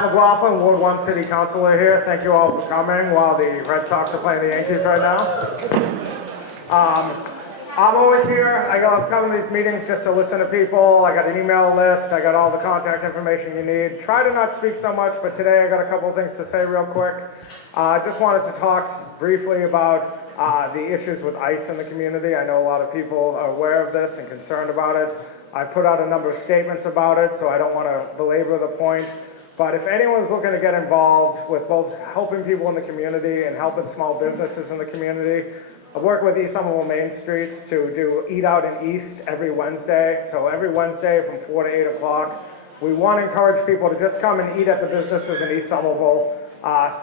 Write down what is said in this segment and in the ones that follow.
Matt McLaughlin, Ward 1 City Councilor here. Thank you all for coming while the Red Sox are playing the Yankees right now. I'm always here. I come to these meetings just to listen to people. I got an email list. I got all the contact information you need. Try to not speak so much, but today I got a couple of things to say real quick. I just wanted to talk briefly about the issues with ICE in the community. I know a lot of people are aware of this and concerned about it. I put out a number of statements about it, so I don't want to belabor the point. But if anyone's looking to get involved with both helping people in the community and helping small businesses in the community, I work with East Somerville Main Streets to do Eat Out in East every Wednesday. So every Wednesday from 4 to 8 o'clock, we want to encourage people to just come and eat at the businesses in East Somerville.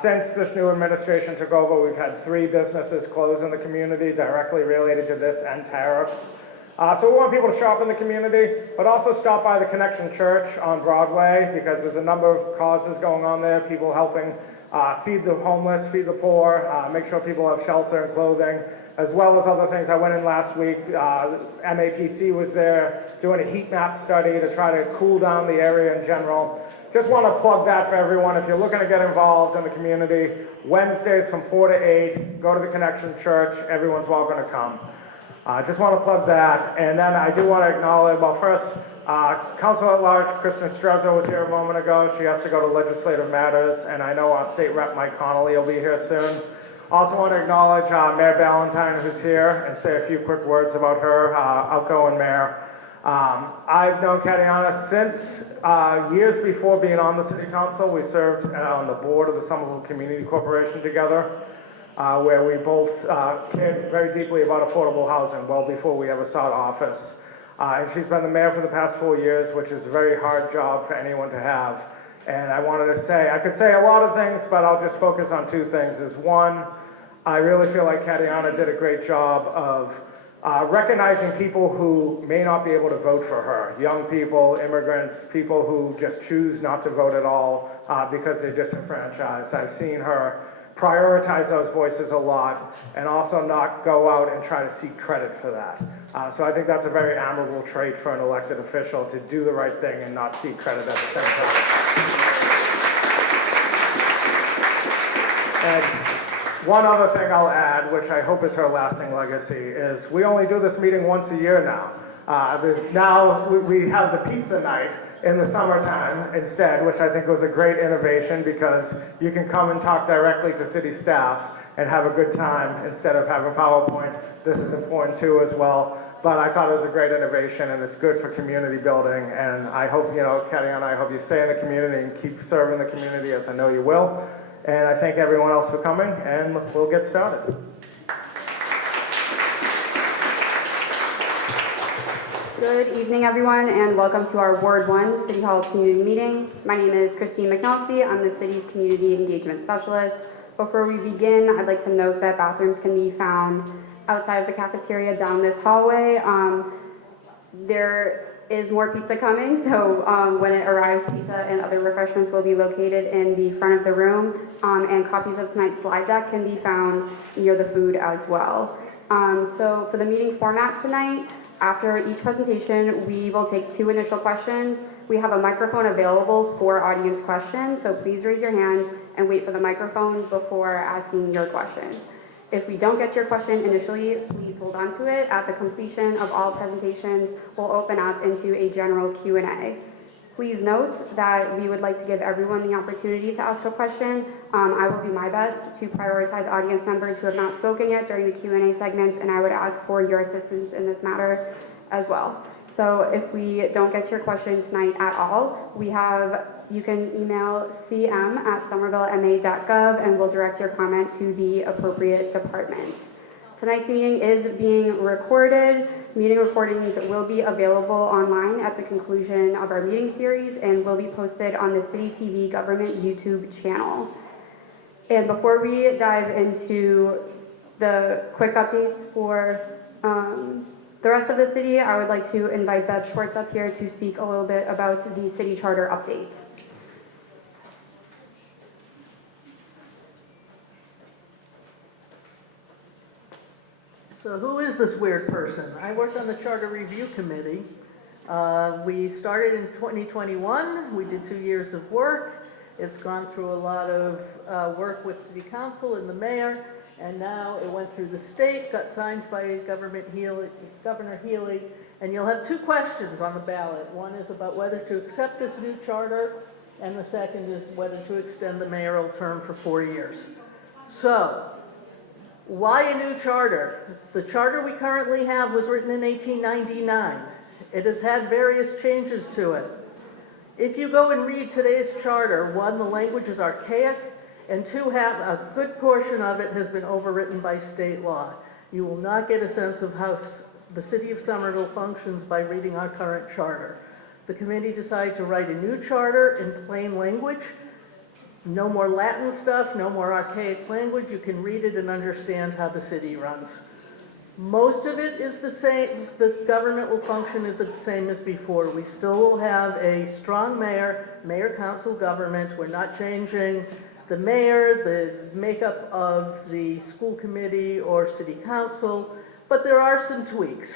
Since this new administration took over, we've had 3 businesses close in the community directly related to this and tariffs. So we want people to shop in the community, but also stop by the Connection Church on Broadway because there's a number of causes going on there, people helping feed the homeless, feed the poor, make sure people have shelter and clothing, as well as other things. I went in last week, MAPC was there doing a heat map study to try to cool down the area in general. Just want to plug that for everyone. If you're looking to get involved in the community, Wednesdays from 4 to 8, go to the Connection Church. Everyone's welcome to come. I just want to plug that. And then I do want to acknowledge, well, first, Council at Large Kristen Strezzo was here a moment ago. She has to go to Legislative Matters, and I know our State Rep Mike Connolly will be here soon. Also want to acknowledge Mayor Ballantyne, who's here, and say a few quick words about her, outgoing mayor. I've known Katiana since years before being on the City Council. We served on the board of the Somerville Community Corporation together, where we both cared very deeply about affordable housing well before we ever sought office. And she's been the mayor for the past 4 years, which is a very hard job for anyone to have. And I wanted to say, I could say a lot of things, but I'll just focus on 2 things. Is one, I really feel like Katiana did a great job of recognizing people who may not be able to vote for her. Young people, immigrants, people who just choose not to vote at all because they're disenfranchised. I've seen her prioritize those voices a lot and also not go out and try to seek credit for that. So I think that's a very admirable trait for an elected official, to do the right thing and not seek credit at the same time. And one other thing I'll add, which I hope is her lasting legacy, is we only do this meeting once a year now. We have the pizza night in the summertime instead, which I think was a great innovation because you can come and talk directly to city staff and have a good time instead of having PowerPoint. This is important too as well. But I thought it was a great innovation, and it's good for community building. And I hope, Katiana, I hope you stay in the community and keep serving the community, as I know you will. And I thank everyone else for coming, and we'll get started. Good evening, everyone, and welcome to our Ward 1 City Hall Community Meeting. My name is Christine McNulty. I'm the city's Community Engagement Specialist. Before we begin, I'd like to note that bathrooms can be found outside of the cafeteria down this hallway. There is more pizza coming, so when it arrives, pizza and other refreshments will be located in the front of the room, and copies of tonight's slide deck can be found near the food as well. So for the meeting format tonight, after each presentation, we will take 2 initial questions. We have a microphone available for audience questions, so please raise your hand and wait for the microphone before asking your question. If we don't get to your question initially, please hold on to it. At the completion of all presentations, we'll open up into a general Q&A. Please note that we would like to give everyone the opportunity to ask a question. I will do my best to prioritize audience members who have not spoken yet during the Q&A segments, and I would ask for your assistance in this matter as well. So if we don't get to your question tonight at all, you can email cm@somervillema.gov and we'll direct your comment to the appropriate department. Tonight's meeting is being recorded. Meeting recordings will be available online at the conclusion of our meeting series and will be posted on the City TV Government YouTube channel. And before we dive into the quick updates for the rest of the city, I would like to invite Bev Schwartz up here to speak a little bit about the city charter update. So who is this weird person? I worked on the Charter Review Committee. We started in 2021. We did 2 years of work. It's gone through a lot of work with city council and the mayor, and now it went through the state, got signed by Governor Healy, and you'll have two questions on the ballot. One is about whether to accept this new charter, and the second is whether to extend the mayoral term for 4 years. So, why a new charter? The charter we currently have was written in 1899. It has had various changes to it. If you go and read today's charter, one, the language is archaic, and two, a good portion of it has been overwritten by state law. You will not get a sense of how the city of Somerville functions by reading our current charter. The committee decided to write a new charter in plain language. No more Latin stuff, no more archaic language. You can read it and understand how the city runs. Most of it is the same. The government will function as the same as before. We still will have a strong mayor-council government. We're not changing the mayor, the makeup of the school committee or city council, but there are some tweaks.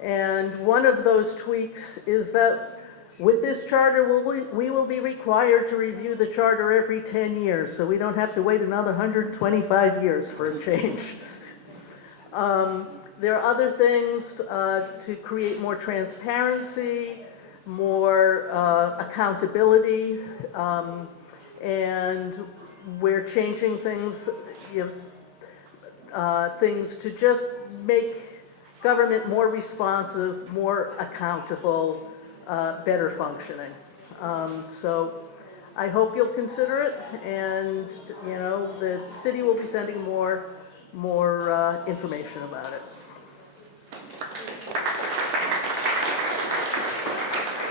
And one of those tweaks is that with this charter, we will be required to review the charter every 10 years, so we don't have to wait another 125 years for a change. There are other things to create more transparency, more accountability, and we're changing things, things to just make government more responsive, more accountable, better functioning. So I hope you'll consider it, and the city will be sending more information about it.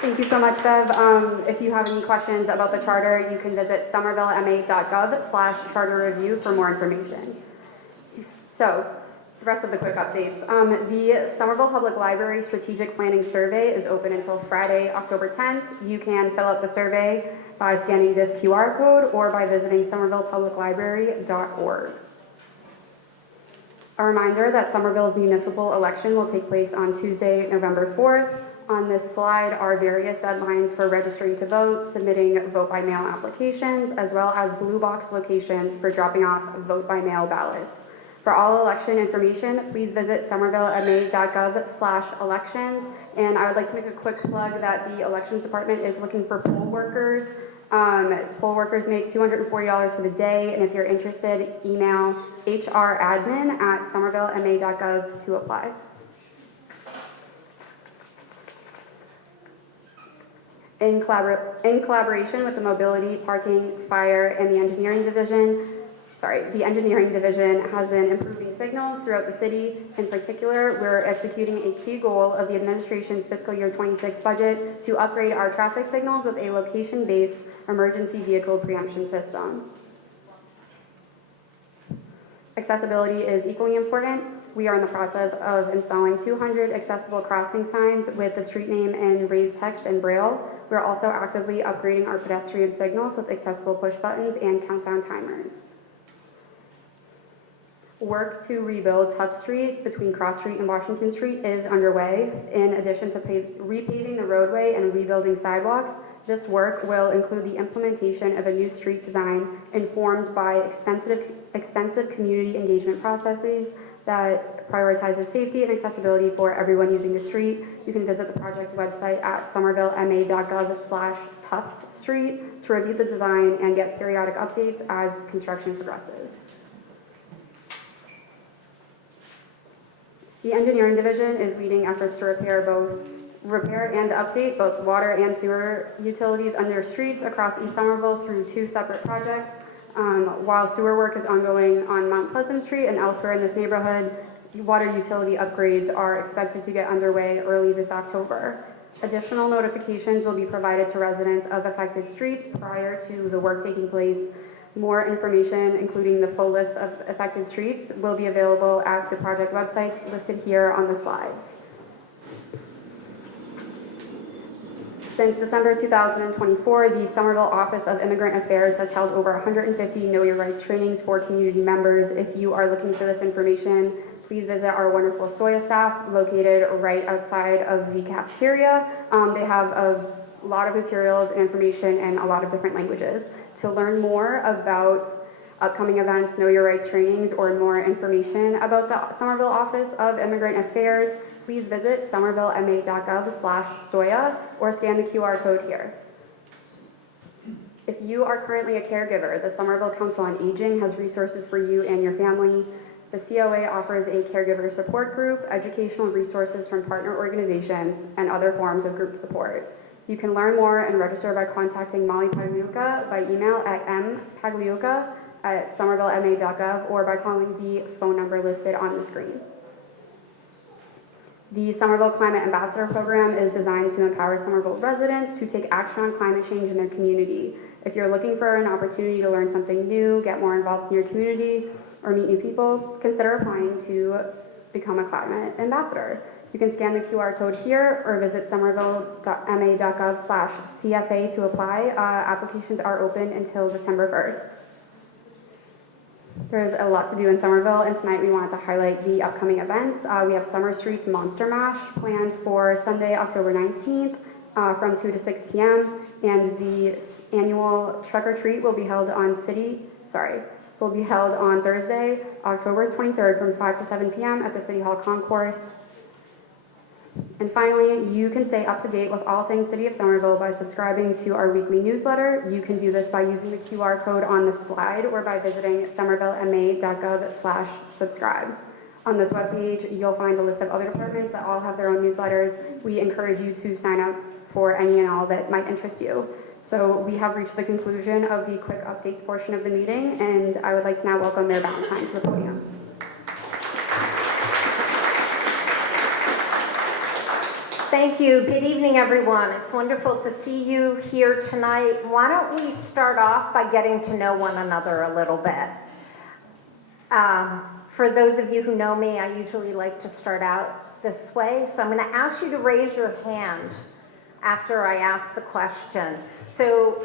Thank you so much, Bev. If you have any questions about the charter, you can visit somervillema.gov/charter review for more information. So, the rest of the quick updates. The Somerville Public Library Strategic Planning Survey is open until Friday, October 10th. You can fill out the survey by scanning this QR code or by visiting somervillepubliclibrary.org. A reminder that Somerville's municipal election will take place on Tuesday, November 4th. On this slide are various deadlines for registering to vote, submitting vote-by-mail applications, as well as blue box locations for dropping off vote-by-mail ballots. For all election information, please visit somervillema.gov/elections. And I would like to make a quick plug that the elections department is looking for poll workers. Poll workers make $240 for the day, and if you're interested, email hradmin@somervillema.gov to apply. In collaboration with the Mobility, Parking, Fire, and the Engineering Division has been improving signals throughout the city. In particular, we're executing a key goal of the administration's fiscal year 26 budget to upgrade our traffic signals with a location-based emergency vehicle preemption system. Accessibility is equally important. We are in the process of installing 200 accessible crossing signs with the street name in raised text and braille. We're also actively upgrading our pedestrian signals with accessible push buttons and countdown timers. Work to rebuild Tuff Street between Cross Street and Washington Street is underway. In addition to repaving the roadway and rebuilding sidewalks, this work will include the implementation of a new street design informed by extensive community engagement processes that prioritizes safety and accessibility for everyone using the street. You can visit the project website at somervillema.gov/Tufts Street to review the design and get periodic updates as construction progresses. The Engineering Division is leading efforts to repair and update both water and sewer utilities under streets across East Somerville through 2 separate projects. While sewer work is ongoing on Mount Pleasant Street and elsewhere in this neighborhood, water utility upgrades are expected to get underway early this October. Additional notifications will be provided to residents of affected streets prior to the work taking place. More information, including the full list of affected streets, will be available at the project websites listed here on the slides. Since December 2024, the Somerville Office of Immigrant Affairs has held over 150 Know Your Rights trainings for community members. If you are looking for this information, please visit our wonderful SOIA staff located right outside of the cafeteria. They have a lot of materials and information in a lot of different languages. To learn more about upcoming events, Know Your Rights trainings, or more information about the Somerville Office of Immigrant Affairs, please visit somervillema.gov/SOIA or scan the QR code here. If you are currently a caregiver, the Somerville Council on Aging has resources for you and your family. The COA offers a caregiver support group, educational resources from partner organizations, and other forms of group support. You can learn more and register by contacting Molly Pagliuca by email at mpagliuca@somervillema.gov or by calling the phone number listed on the screen. The Somerville Climate Ambassador Program is designed to empower Somerville residents to take action on climate change in their community. If you're looking for an opportunity to learn something new, get more involved in your community, or meet new people, consider applying to become a climate ambassador. You can scan the QR code here or visit somerville.ma.gov/CFA to apply. Applications are open until December 1st. There's a lot to do in Somerville, and tonight we wanted to highlight the upcoming events. We have Summer Street's Monster Mash planned for Sunday, October 19th from 2 to 6 p.m. And the annual Trick or Treat will be held on Thursday, October 23rd from 5 to 7 p.m. at the City Hall Concourse. And finally, you can stay up to date with all things City of Somerville by subscribing to our weekly newsletter. You can do this by using the QR code on the slide or by visiting somervillema.gov/subscribe. On this webpage, you'll find a list of other departments that all have their own newsletters. We encourage you to sign up for any and all that might interest you. So we have reached the conclusion of the quick updates portion of the meeting, and I would like to now welcome Mayor Valentine to the podium. Thank you. Good evening, everyone. It's wonderful to see you here tonight. Why don't we start off by getting to know one another a little bit? For those of you who know me, I usually like to start out this way. So I'm going to ask you to raise your hand after I ask the question. So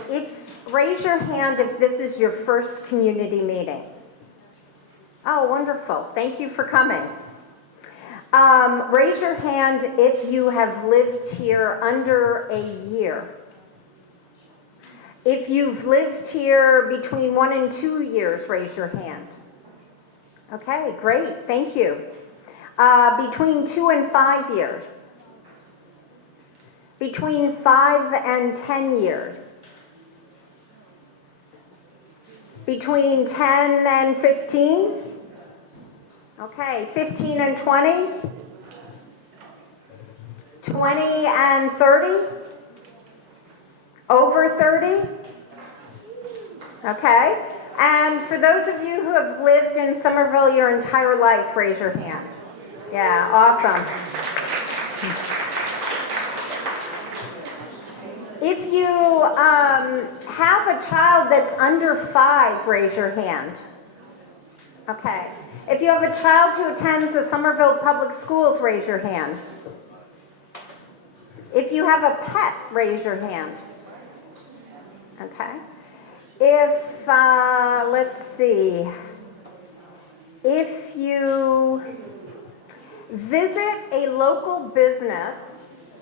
raise your hand if this is your first community meeting. Oh, wonderful. Thank you for coming. Raise your hand if you have lived here under a year. If you've lived here between 1 and 2 years, raise your hand. Okay, great, thank you. Between 2 and 5 years. Between 5 and 10 years. Between 10 and 15. Okay, 15 and 20, 20 and 30, over 30, okay. And for those of you who have lived in Somerville your entire life, raise your hand. Yeah, awesome. If you have a child that's under 5, raise your hand. Okay. If you have a child who attends the Somerville Public Schools, raise your hand. If you have a pet, raise your hand. Okay. Let's see. If you visit a local business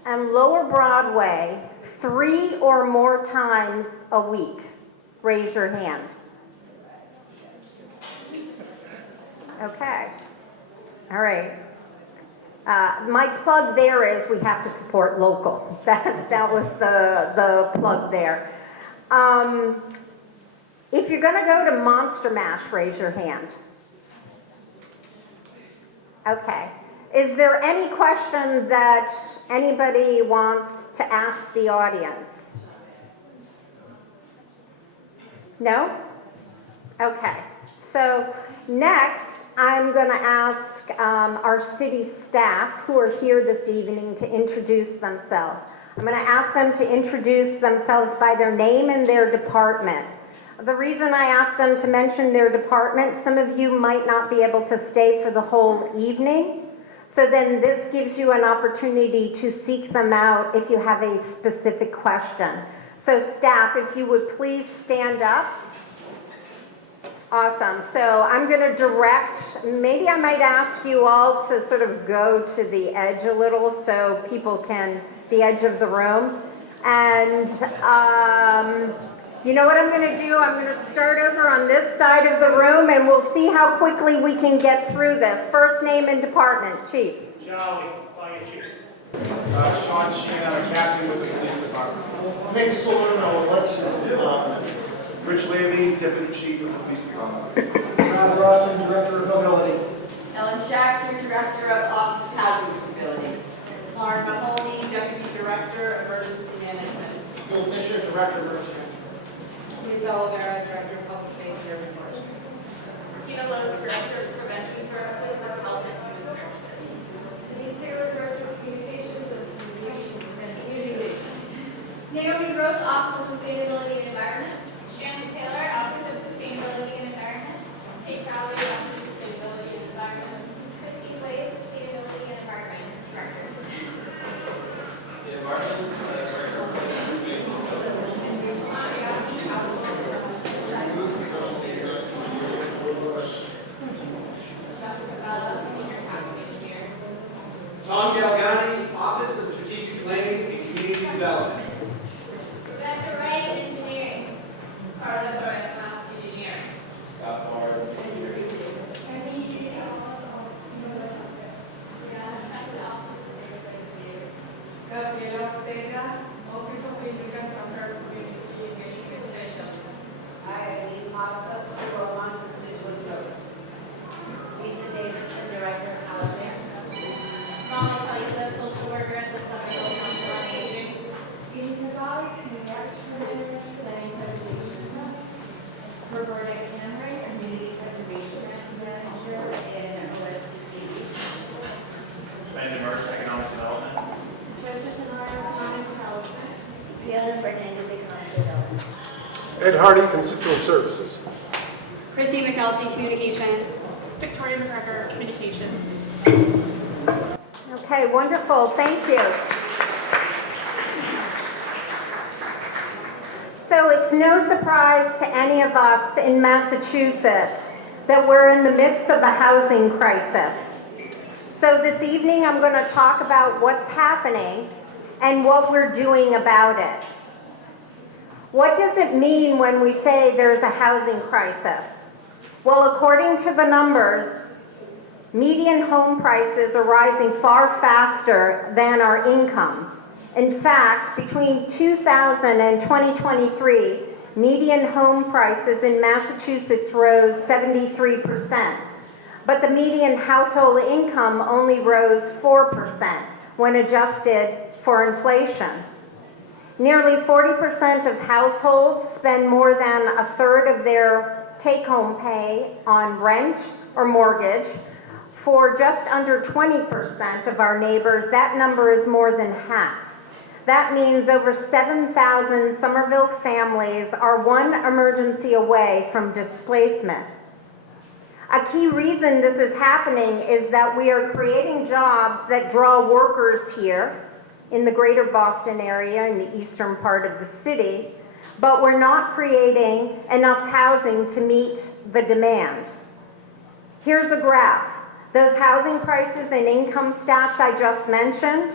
on Lower Broadway 3 or more times a week, raise your hand. Okay. All right. My plug there is we have to support local. That was the plug there. If you're going to go to Monster Mash, raise your hand. Okay. Is there any question that anybody wants to ask the audience? No? Okay. So next, I'm going to ask our city staff who are here this evening to introduce themselves. I'm going to ask them to introduce themselves by their name and their department. The reason I ask them to mention their department, some of you might not be able to stay for the whole evening, so then this gives you an opportunity to seek them out if you have a specific question. So staff, if you would please stand up. Awesome. So I'm going to direct, maybe I might ask you all to sort of go to the edge a little so people can, the edge of the room. And You know what I'm going to do? I'm going to start over on this side of the room and we'll see how quickly we can get through this. First name and department, Chief. Charlie, Fire Chief. Sean Sheehan, Captain with the Police Department. Nick Salerno, Election Department. Rich Levy, Deputy Chief of the Police Department. Brad Rossin, Director of Mobility. Ellen Schachter, Director of Office of Housing Stability. Lauren Mahoney, Deputy Director, Emergency Management. Bill Fisher, Director of Emergency. Lisa Olvera, Director of Public Space and Urban Forestry. Christina Lowe's, Director of Prevention Services for Health and Human Services. Denise Taylor, Director of Communications and Community. Naomi Gross, Office of Sustainability and Environment. Shannon Taylor, Office of Sustainability and Environment. Kate Crowley, Office of Sustainability and Environment. Christine Blaze, Sustainability and Environment Director. Tom Galgani, Office of Strategic Planning and Community Development. Rebecca Wright, Engineering. Carla Torres, Engineering. Scott Barnes, Engineering. Gabriela Ortega, Office of Education and Community Engagement Specialist. Eileen Costa, Roman Constituent Services. Lisa Davidson, Director of Housing. Molly Kalita, Social Worker at the Somerville Council on Aging. Edie Gonzalez, Community Action Planning Preservation. Roberta Henry, Community Preservation Manager in OSDC. Brandon Mertz, Economic Development. Joseph Tenaro, Economic Development. Viola Fernandez, Economic Development. Ed Hardy, Constituent Services. Christine McNulty, Communication. Victoria McGregor, Communications. Okay, wonderful. Thank you. So it's no surprise to any of us in Massachusetts that we're in the midst of a housing crisis. So this evening I'm going to talk about what's happening and what we're doing about it. What does it mean when we say there's a housing crisis? Well, according to the numbers, median home prices are rising far faster than our incomes. In fact, between 2000 and 2023, median home prices in Massachusetts rose 73%, but the median household income only rose 4% when adjusted for inflation. Nearly 40% of households spend more than a third of their take-home pay on rent or mortgage. For just under 20% of our neighbors, that number is more than half. That means over 7,000 Somerville families are one emergency away from displacement. A key reason this is happening is that we are creating jobs that draw workers here in the greater Boston area, in the eastern part of the city, but we're not creating enough housing to meet the demand. Here's a graph. Those housing prices and income stats I just mentioned,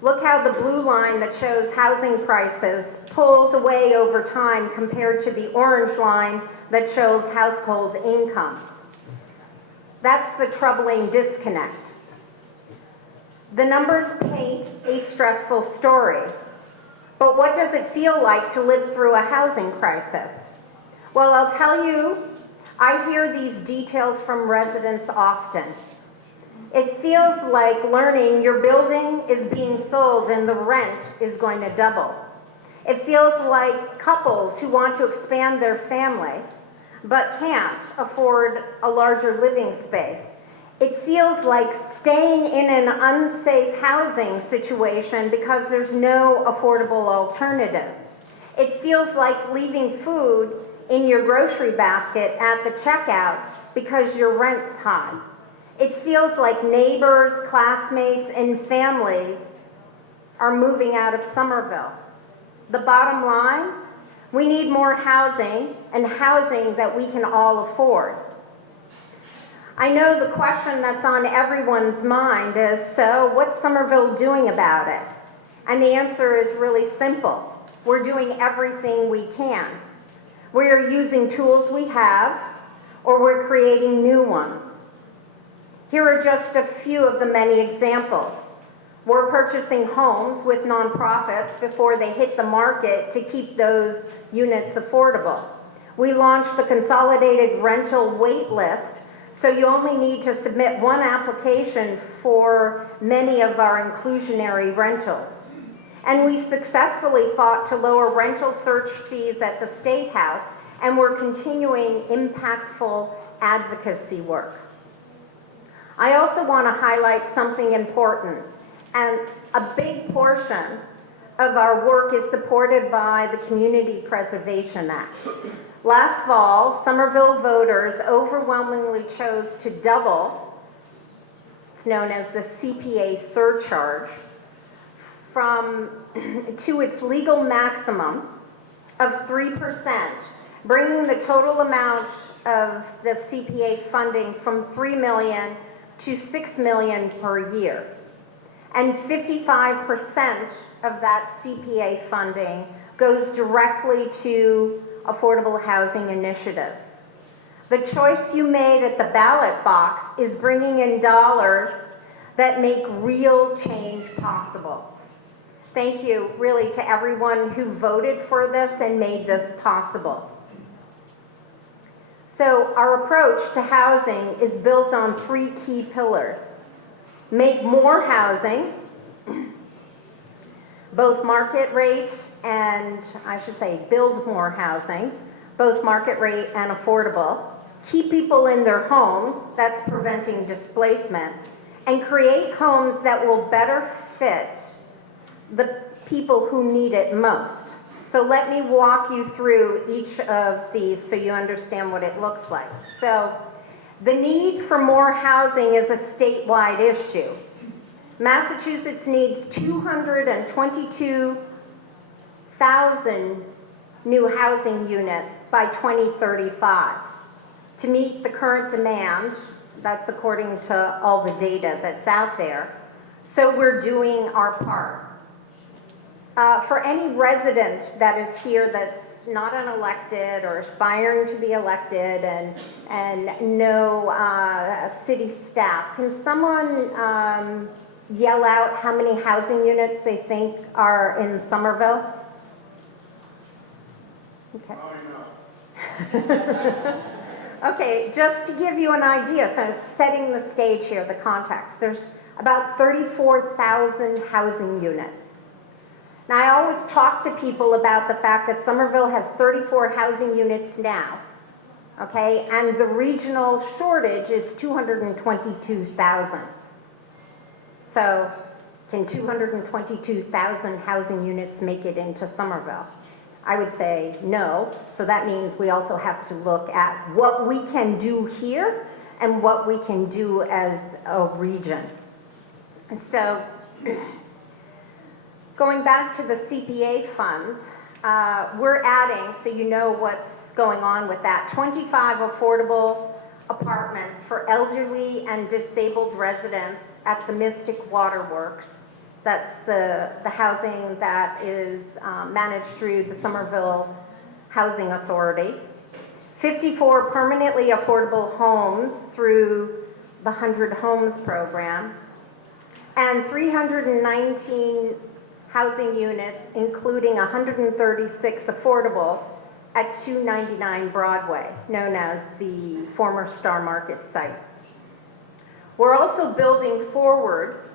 look how the blue line that shows housing prices pulls away over time compared to the orange line that shows household income. That's the troubling disconnect. The numbers paint a stressful story, but what does it feel like to live through a housing crisis? Well, I'll tell you, I hear these details from residents often. It feels like learning your building is being sold and the rent is going to double. It feels like couples who want to expand their family but can't afford a larger living space. It feels like staying in an unsafe housing situation because there's no affordable alternative. It feels like leaving food in your grocery basket at the checkout because your rent's high. It feels like neighbors, classmates, and families are moving out of Somerville. The bottom line, we need more housing, and housing that we can all afford. I know the question that's on everyone's mind is, so what's Somerville doing about it? And the answer is really simple. We're doing everything we can. We're using tools we have, or we're creating new ones. Here are just a few of the many examples. We're purchasing homes with nonprofits before they hit the market to keep those units affordable. We launched the consolidated rental wait list, so you only need to submit one application for many of our inclusionary rentals. And we successfully fought to lower rental search fees at the State House, and we're continuing impactful advocacy work. I also want to highlight something important, and a big portion of our work is supported by the Community Preservation Act. Last fall, Somerville voters overwhelmingly chose to double, it's known as the CPA surcharge, to its legal maximum of 3%, bringing the total amount of the CPA funding from $3 million to $6 million per year. And 55% of that CPA funding goes directly to affordable housing initiatives. The choice you made at the ballot box is bringing in dollars that make real change possible. Thank you, really, to everyone who voted for this and made this possible. So our approach to housing is built on 3 key pillars. Make more housing, both market rate and, I should say, build more housing, both market rate and affordable. Keep people in their homes, that's preventing displacement, and create homes that will better fit the people who need it most. So let me walk you through each of these so you understand what it looks like. So the need for more housing is a statewide issue. Massachusetts needs 222,000 new housing units by 2035 to meet the current demand. That's according to all the data that's out there. So we're doing our part. For any resident that is here that's not an elected or aspiring to be elected and no city staff, can someone yell out how many housing units they think are in Somerville? Okay. Okay, just to give you an idea, so setting the stage here, the context, there's about 34,000 housing units. Now, I always talk to people about the fact that Somerville has 34 housing units now, okay? And the regional shortage is 222,000. So, can 222,000 housing units make it into Somerville? I would say no, so that means we also have to look at what we can do here and what we can do as a region. So, going back to the CPA funds, we're adding, so you know what's going on with that, 25 affordable apartments for elderly and disabled residents at the Mystic Waterworks. That's the housing that is managed through the Somerville Housing Authority. 54 permanently affordable homes through the 100 Homes program. And 319 housing units, including 136 affordable at 299 Broadway, known as the former Star Market site. We're also building forward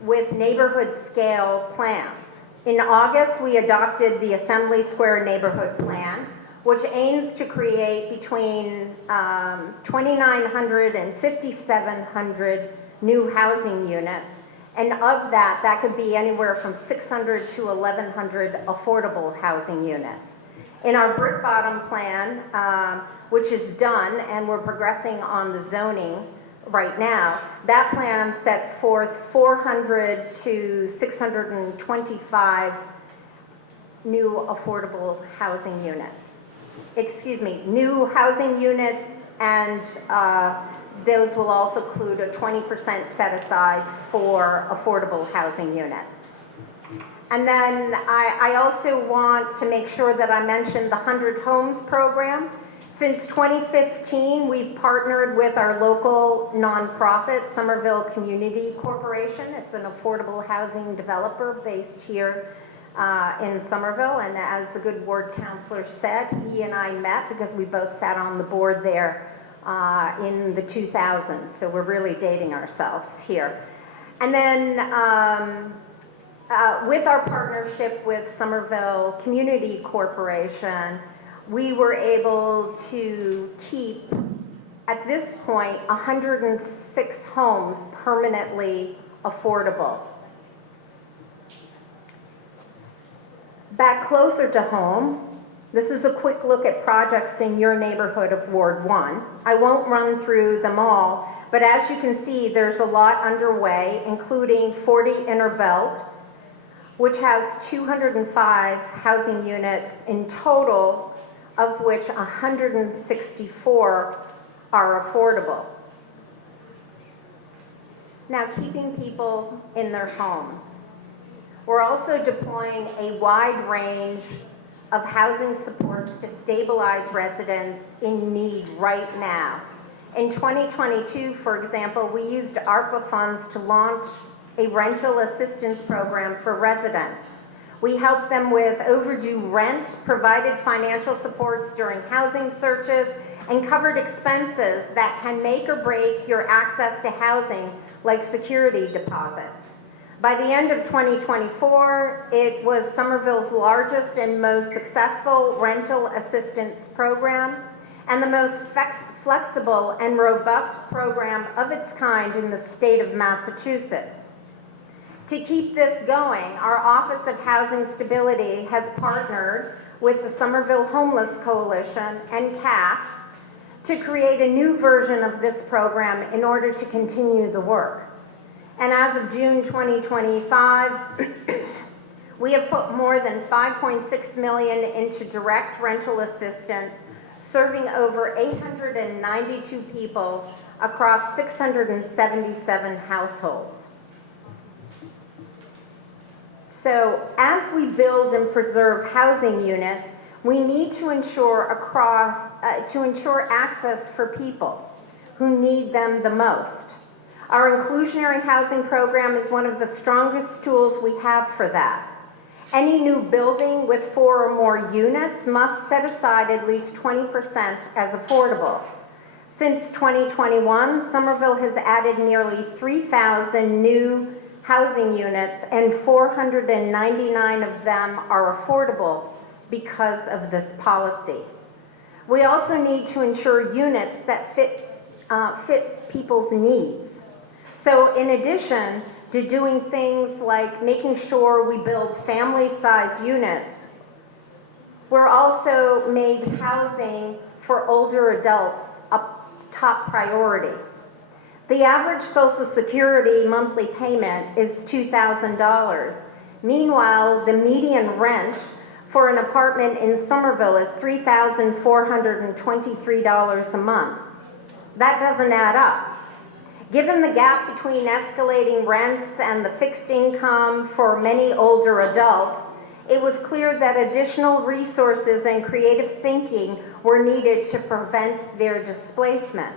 with neighborhood scale plans. In August, we adopted the Assembly Square Neighborhood Plan, which aims to create between 2,900 and 5,700 new housing units. And of that, that could be anywhere from 600 to 1,100 affordable housing units. In our Brick Bottom plan, which is done, and we're progressing on the zoning right now, that plan sets forth 400 to 625 new affordable housing units. Excuse me, new housing units, and those will also include a 20% set aside for affordable housing units. And then I also want to make sure that I mention the 100 Homes program. Since 2015, we've partnered with our local nonprofit, Somerville Community Corporation. It's an affordable housing developer based here in Somerville. And as the good ward counselor said, he and I met because we both sat on the board there in the 2000s. So we're really dating ourselves here. And then with our partnership with Somerville Community Corporation, we were able to keep, at this point, 106 homes permanently affordable. Back closer to home, this is a quick look at projects in your neighborhood of Ward 1. I won't run through them all, but as you can see, there's a lot underway, including 40 Inner Belt, which has 205 housing units in total, of which 164 are affordable. Now, keeping people in their homes. We're also deploying a wide range of housing supports to stabilize residents in need right now. In 2022, for example, we used ARPA funds to launch a rental assistance program for residents. We helped them with overdue rent, provided financial supports during housing searches, and covered expenses that can make or break your access to housing, like security deposits. By the end of 2024, it was Somerville's largest and most successful rental assistance program, and the most flexible and robust program of its kind in the state of Massachusetts. To keep this going, our Office of Housing Stability has partnered with the Somerville Homeless Coalition and CAS to create a new version of this program in order to continue the work. And as of June 2025, we have put more than $5.6 million into direct rental assistance, serving over 892 people across 677 households. So as we build and preserve housing units, we need to ensure access for people who need them the most. Our inclusionary housing program is one of the strongest tools we have for that. Any new building with 4 or more units must set aside at least 20% as affordable. Since 2021, Somerville has added nearly 3,000 new housing units, and 499 of them are affordable because of this policy. We also need to ensure units that fit people's needs. So in addition to doing things like making sure we build family-sized units, we're also made housing for older adults a top priority. The average Social Security monthly payment is $2,000. Meanwhile, the median rent for an apartment in Somerville is $3,423 a month. That doesn't add up. Given the gap between escalating rents and the fixed income for many older adults, it was clear that additional resources and creative thinking were needed to prevent their displacement.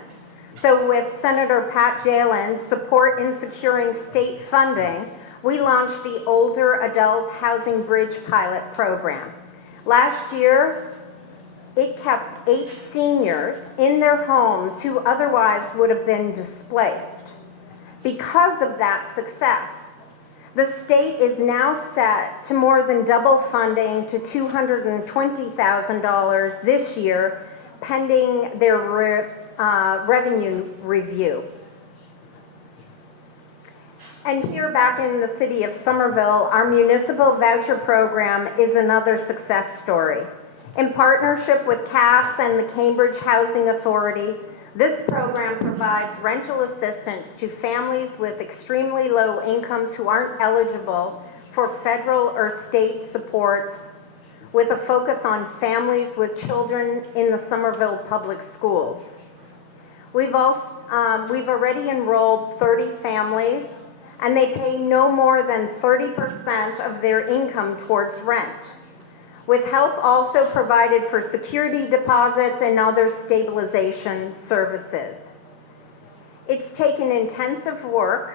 So with Senator Pat Jalen's support in securing state funding, we launched the Older Adult Housing Bridge Pilot Program. Last year, it kept 8 seniors in their homes who otherwise would have been displaced. Because of that success, the state is now set to more than double funding to $220,000 this year, pending their revenue review. And here back in the city of Somerville, our municipal voucher program is another success story. In partnership with CAS and the Cambridge Housing Authority, this program provides rental assistance to families with extremely low incomes who aren't eligible for federal or state supports, with a focus on families with children in the Somerville Public Schools. We've already enrolled 30 families, and they pay no more than 30% of their income towards rent, with help also provided for security deposits and other stabilization services. It's taken intensive work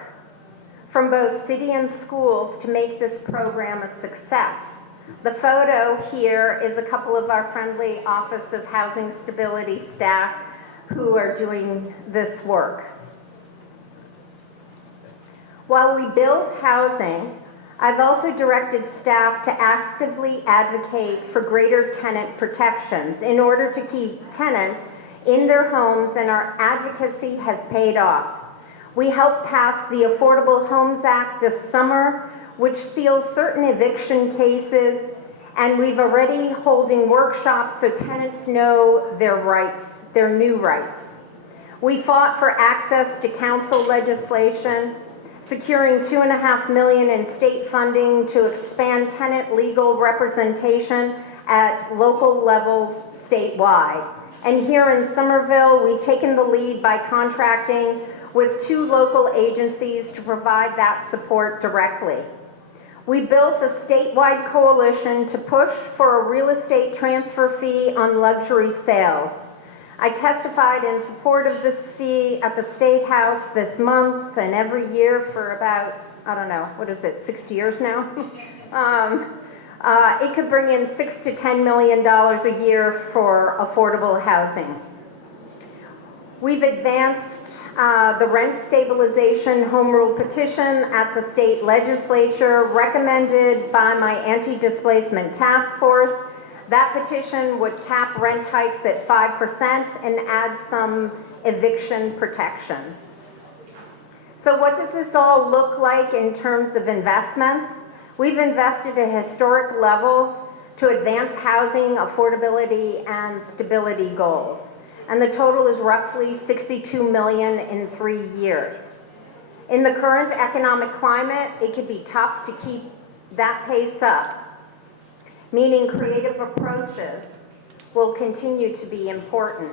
from both city and schools to make this program a success. The photo here is a couple of our friendly Office of Housing Stability staff who are doing this work. While we build housing, I've also directed staff to actively advocate for greater tenant protections in order to keep tenants in their homes, and our advocacy has paid off. We helped pass the Affordable Homes Act this summer, which seals certain eviction cases, and we've already holding workshops so tenants know their rights, their new rights. We fought for access to council legislation, securing $2.5 million in state funding to expand tenant legal representation at local levels statewide. And here in Somerville, we've taken the lead by contracting with 2 local agencies to provide that support directly. We built a statewide coalition to push for a real estate transfer fee on luxury sales. I testified in support of this fee at the State House this month and every year for about, I don't know, 6 years now? It could bring in $6 to $10 million a year for affordable housing. We've advanced the rent stabilization home rule petition at the state legislature, recommended by my anti-displacement task force. That petition would cap rent hikes at 5% and add some eviction protections. So what does this all look like in terms of investments? We've invested at historic levels to advance housing, affordability, and stability goals. And the total is roughly $62 million in 3 years. In the current economic climate, it can be tough to keep that pace up, meaning creative approaches will continue to be important.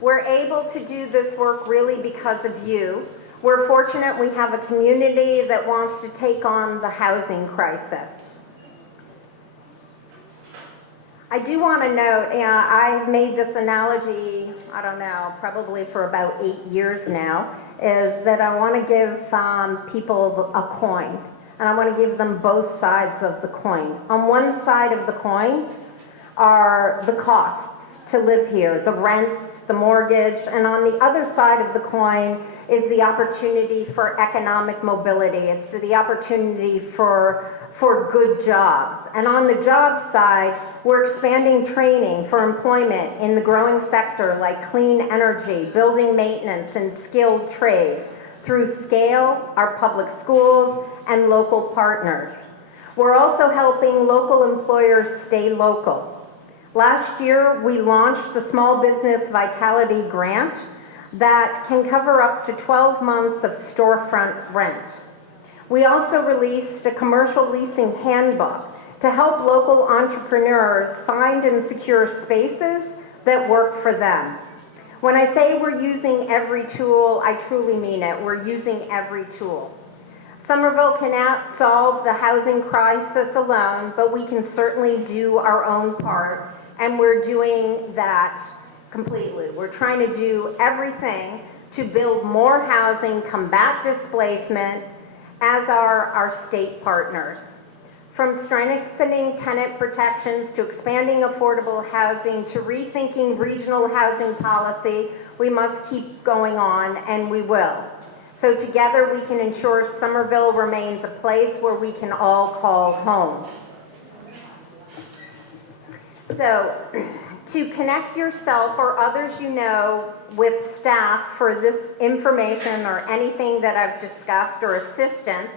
We're able to do this work really because of you. We're fortunate we have a community that wants to take on the housing crisis. I do want to note, I've made this analogy, I don't know, probably for about 8 years now, is that I want to give people a coin, and I want to give them both sides of the coin. On one side of the coin are the costs to live here, the rents, the mortgage, and on the other side of the coin is the opportunity for economic mobility. It's the opportunity for good jobs. And on the job side, we're expanding training for employment in the growing sector like clean energy, building maintenance, and skilled trades through SCALE, our public schools, and local partners. We're also helping local employers stay local. Last year, we launched the Small Business Vitality Grant that can cover up to 12 months of storefront rent. We also released a commercial leasing handbook to help local entrepreneurs find and secure spaces that work for them. When I say we're using every tool, I truly mean it. We're using every tool. Somerville cannot solve the housing crisis alone, but we can certainly do our own part, and we're doing that completely. We're trying to do everything to build more housing, combat displacement, as are our state partners. From strengthening tenant protections to expanding affordable housing to rethinking regional housing policy, we must keep going on, and we will. So together we can ensure Somerville remains a place where we can all call home. So, to connect yourself or others you know with staff for this information or anything that I've discussed or assistance,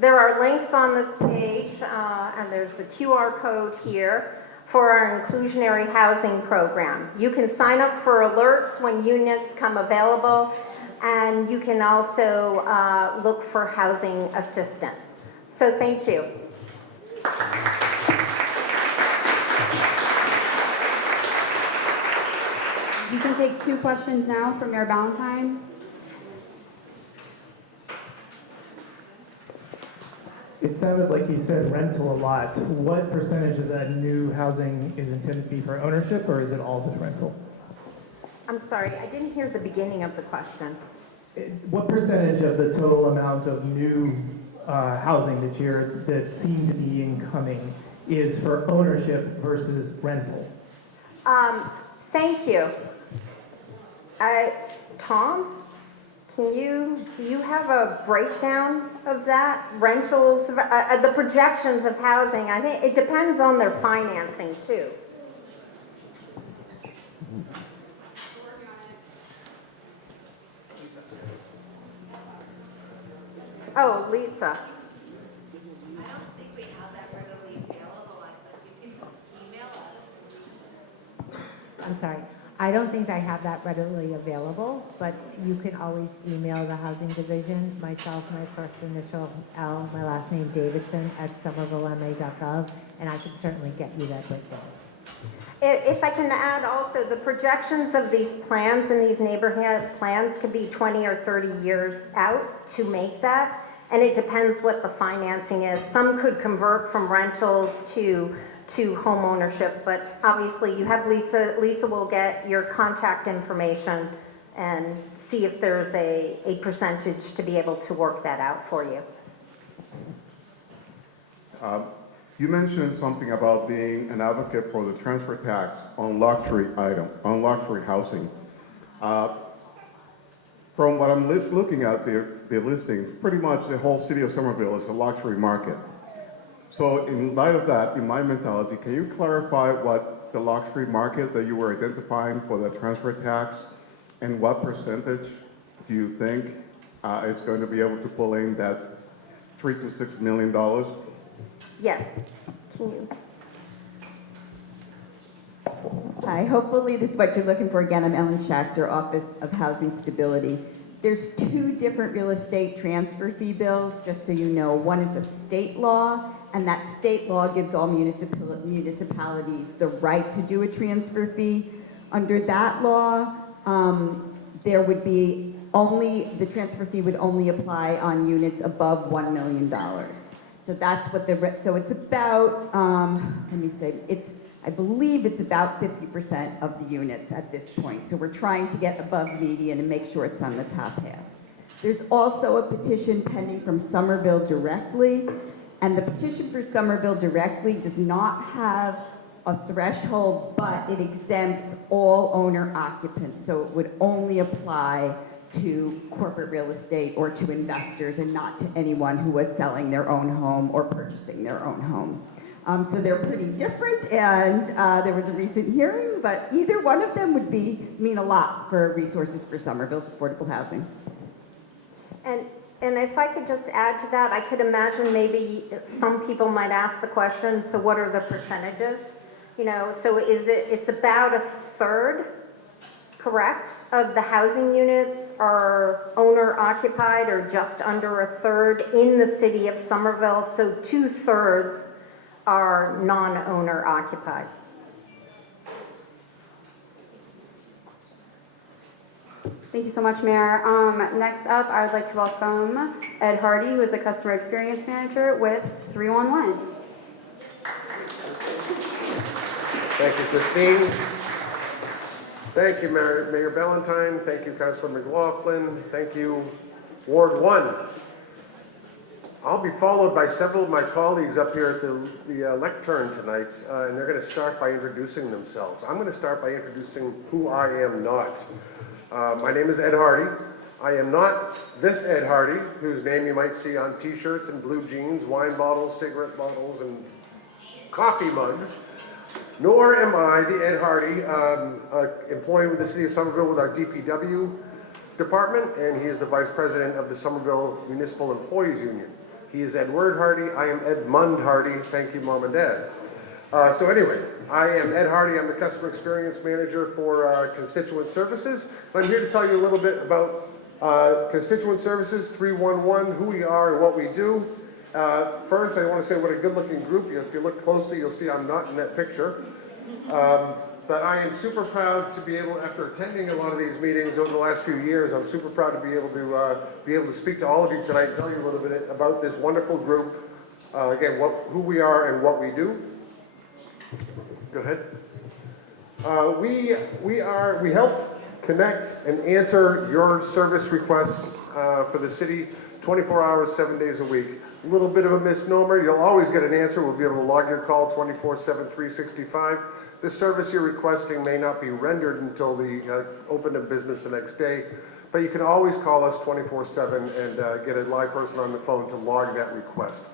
there are links on this page, and there's a QR code here for our inclusionary housing program. You can sign up for alerts when units come available, and you can also look for housing assistance. So thank you. You can take 2 questions now from Mayor Ballantyne. sounded like you said rental a lot. What percentage of that new housing is intended to be for ownership, or is it all just rental? I'm sorry, I didn't hear the beginning of the question. What percentage of the total amount of new housing that seem to be incoming is for ownership versus rental? Thank you. Tom, do you have a breakdown of that? Rentals, the projections of housing, I think it depends on their financing too. Oh, Lisa. I don't think we have that readily available, you can email us. I'm sorry. I don't think I have that readily available, but you can always email the housing division, myself, my first initial L, my last name Davidson @somervillema.gov, and I can certainly get you that breakdown. If I can add also, the projections of these plans and these neighborhood plans could be 20 or 30 years out to make that, and it depends what the financing is. Some could convert from rentals to home ownership, but obviously you have Lisa. Lisa will get your contact information and see if there's a percentage to be able to work that out for you. You mentioned something about being an advocate for the transfer tax on luxury housing. From what I'm looking at, the listings, pretty much the whole city of Somerville is a luxury market. So in light of that, in my mentality, can you clarify what the luxury market that you were identifying for the transfer tax, and what percentage do you think is going to be able to pull in that $3 to $6 million? Yes. Can you? Hi, hopefully this is what you're looking for. Again, I'm Ellen Schachter, Office of Housing Stability. There's two different real estate transfer fee bills, just so you know. One is a state law, and that state law gives all municipalities the right to do a transfer fee. Under that law, there would be the transfer fee would only apply on units above $1 million. So that's what so it's about, I believe it's about 50% of the units at this point. So we're trying to get above median and make sure it's on the top half. There's also a petition pending from Somerville directly, and the petition for Somerville directly does not have a threshold, but it exempts all owner occupants. So it would only apply to corporate real estate or to investors, and not to anyone who was selling their own home or purchasing their own home. So they're pretty different, and there was a recent hearing, but either one of them would mean a lot for resources for Somerville's affordable housing. And if I could just add to that, I could imagine maybe some people might ask the question, so what are the percentages? You know, so it's about a third, correct, of the housing units are owner occupied, or just under a third in the city of Somerville, so 2/3 are non-owner occupied. Thank you so much, Mayor. Next up, I would like to welcome Ed Hardy, who is the Customer Experience Manager with 311. Thank you, Christine. Thank you, Mayor Ballantyne. Thank you, Councilor McLaughlin. Thank you, Ward 1. I'll be followed by several of my colleagues up here at the lectern tonight, and they're going to start by introducing themselves. I'm going to start by introducing who I am not. My name is Ed Hardy. I am not this Ed Hardy, whose name you might see on t-shirts and blue jeans, wine bottles, cigarette bottles, and coffee mugs. Nor am I the Ed Hardy, employee with the City of Somerville with our DPW department, and he is the Vice President of the Somerville Municipal Employees Union. He is Edward Hardy. I am Edmund Hardy. Thank you, Mom and Dad. So anyway, I am Ed Hardy. I'm the Customer Experience Manager for Constituent Services. I'm here to tell you a little bit about Constituent Services, 311, who we are and what we do. First, I want to say what a good-looking group. If you look closely, you'll see I'm not in that picture. But I am super proud to be able, after attending a lot of these meetings over the last few years, I'm super proud to be able to speak to all of you tonight and tell you a little bit about this wonderful group Again, who we are and what we do. Go ahead. We help connect and answer your service requests for the city 24 hours, 7 days a week. A little bit of a misnomer. You'll always get an answer. We'll be able to log your call 24/7, 365. The service you're requesting may not be rendered until the open of business the next day, but you can always call us 24/7 and get a live person on the phone to log that request.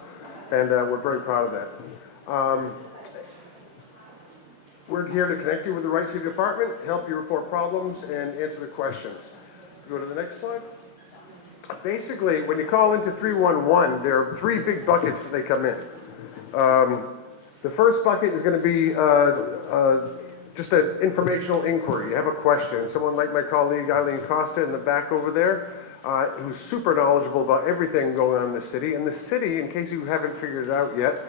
And we're very proud of that. We're here to connect you with the right city department, help you report problems, and answer the questions. Go to the next slide. Basically, when you call into 311, there are three big buckets that they come in. The first bucket is going to be just an informational inquiry. You have a question. Someone like my colleague Eileen Costa in the back over there, who's super knowledgeable about everything going on in the city. And the city, in case you haven't figured it out yet,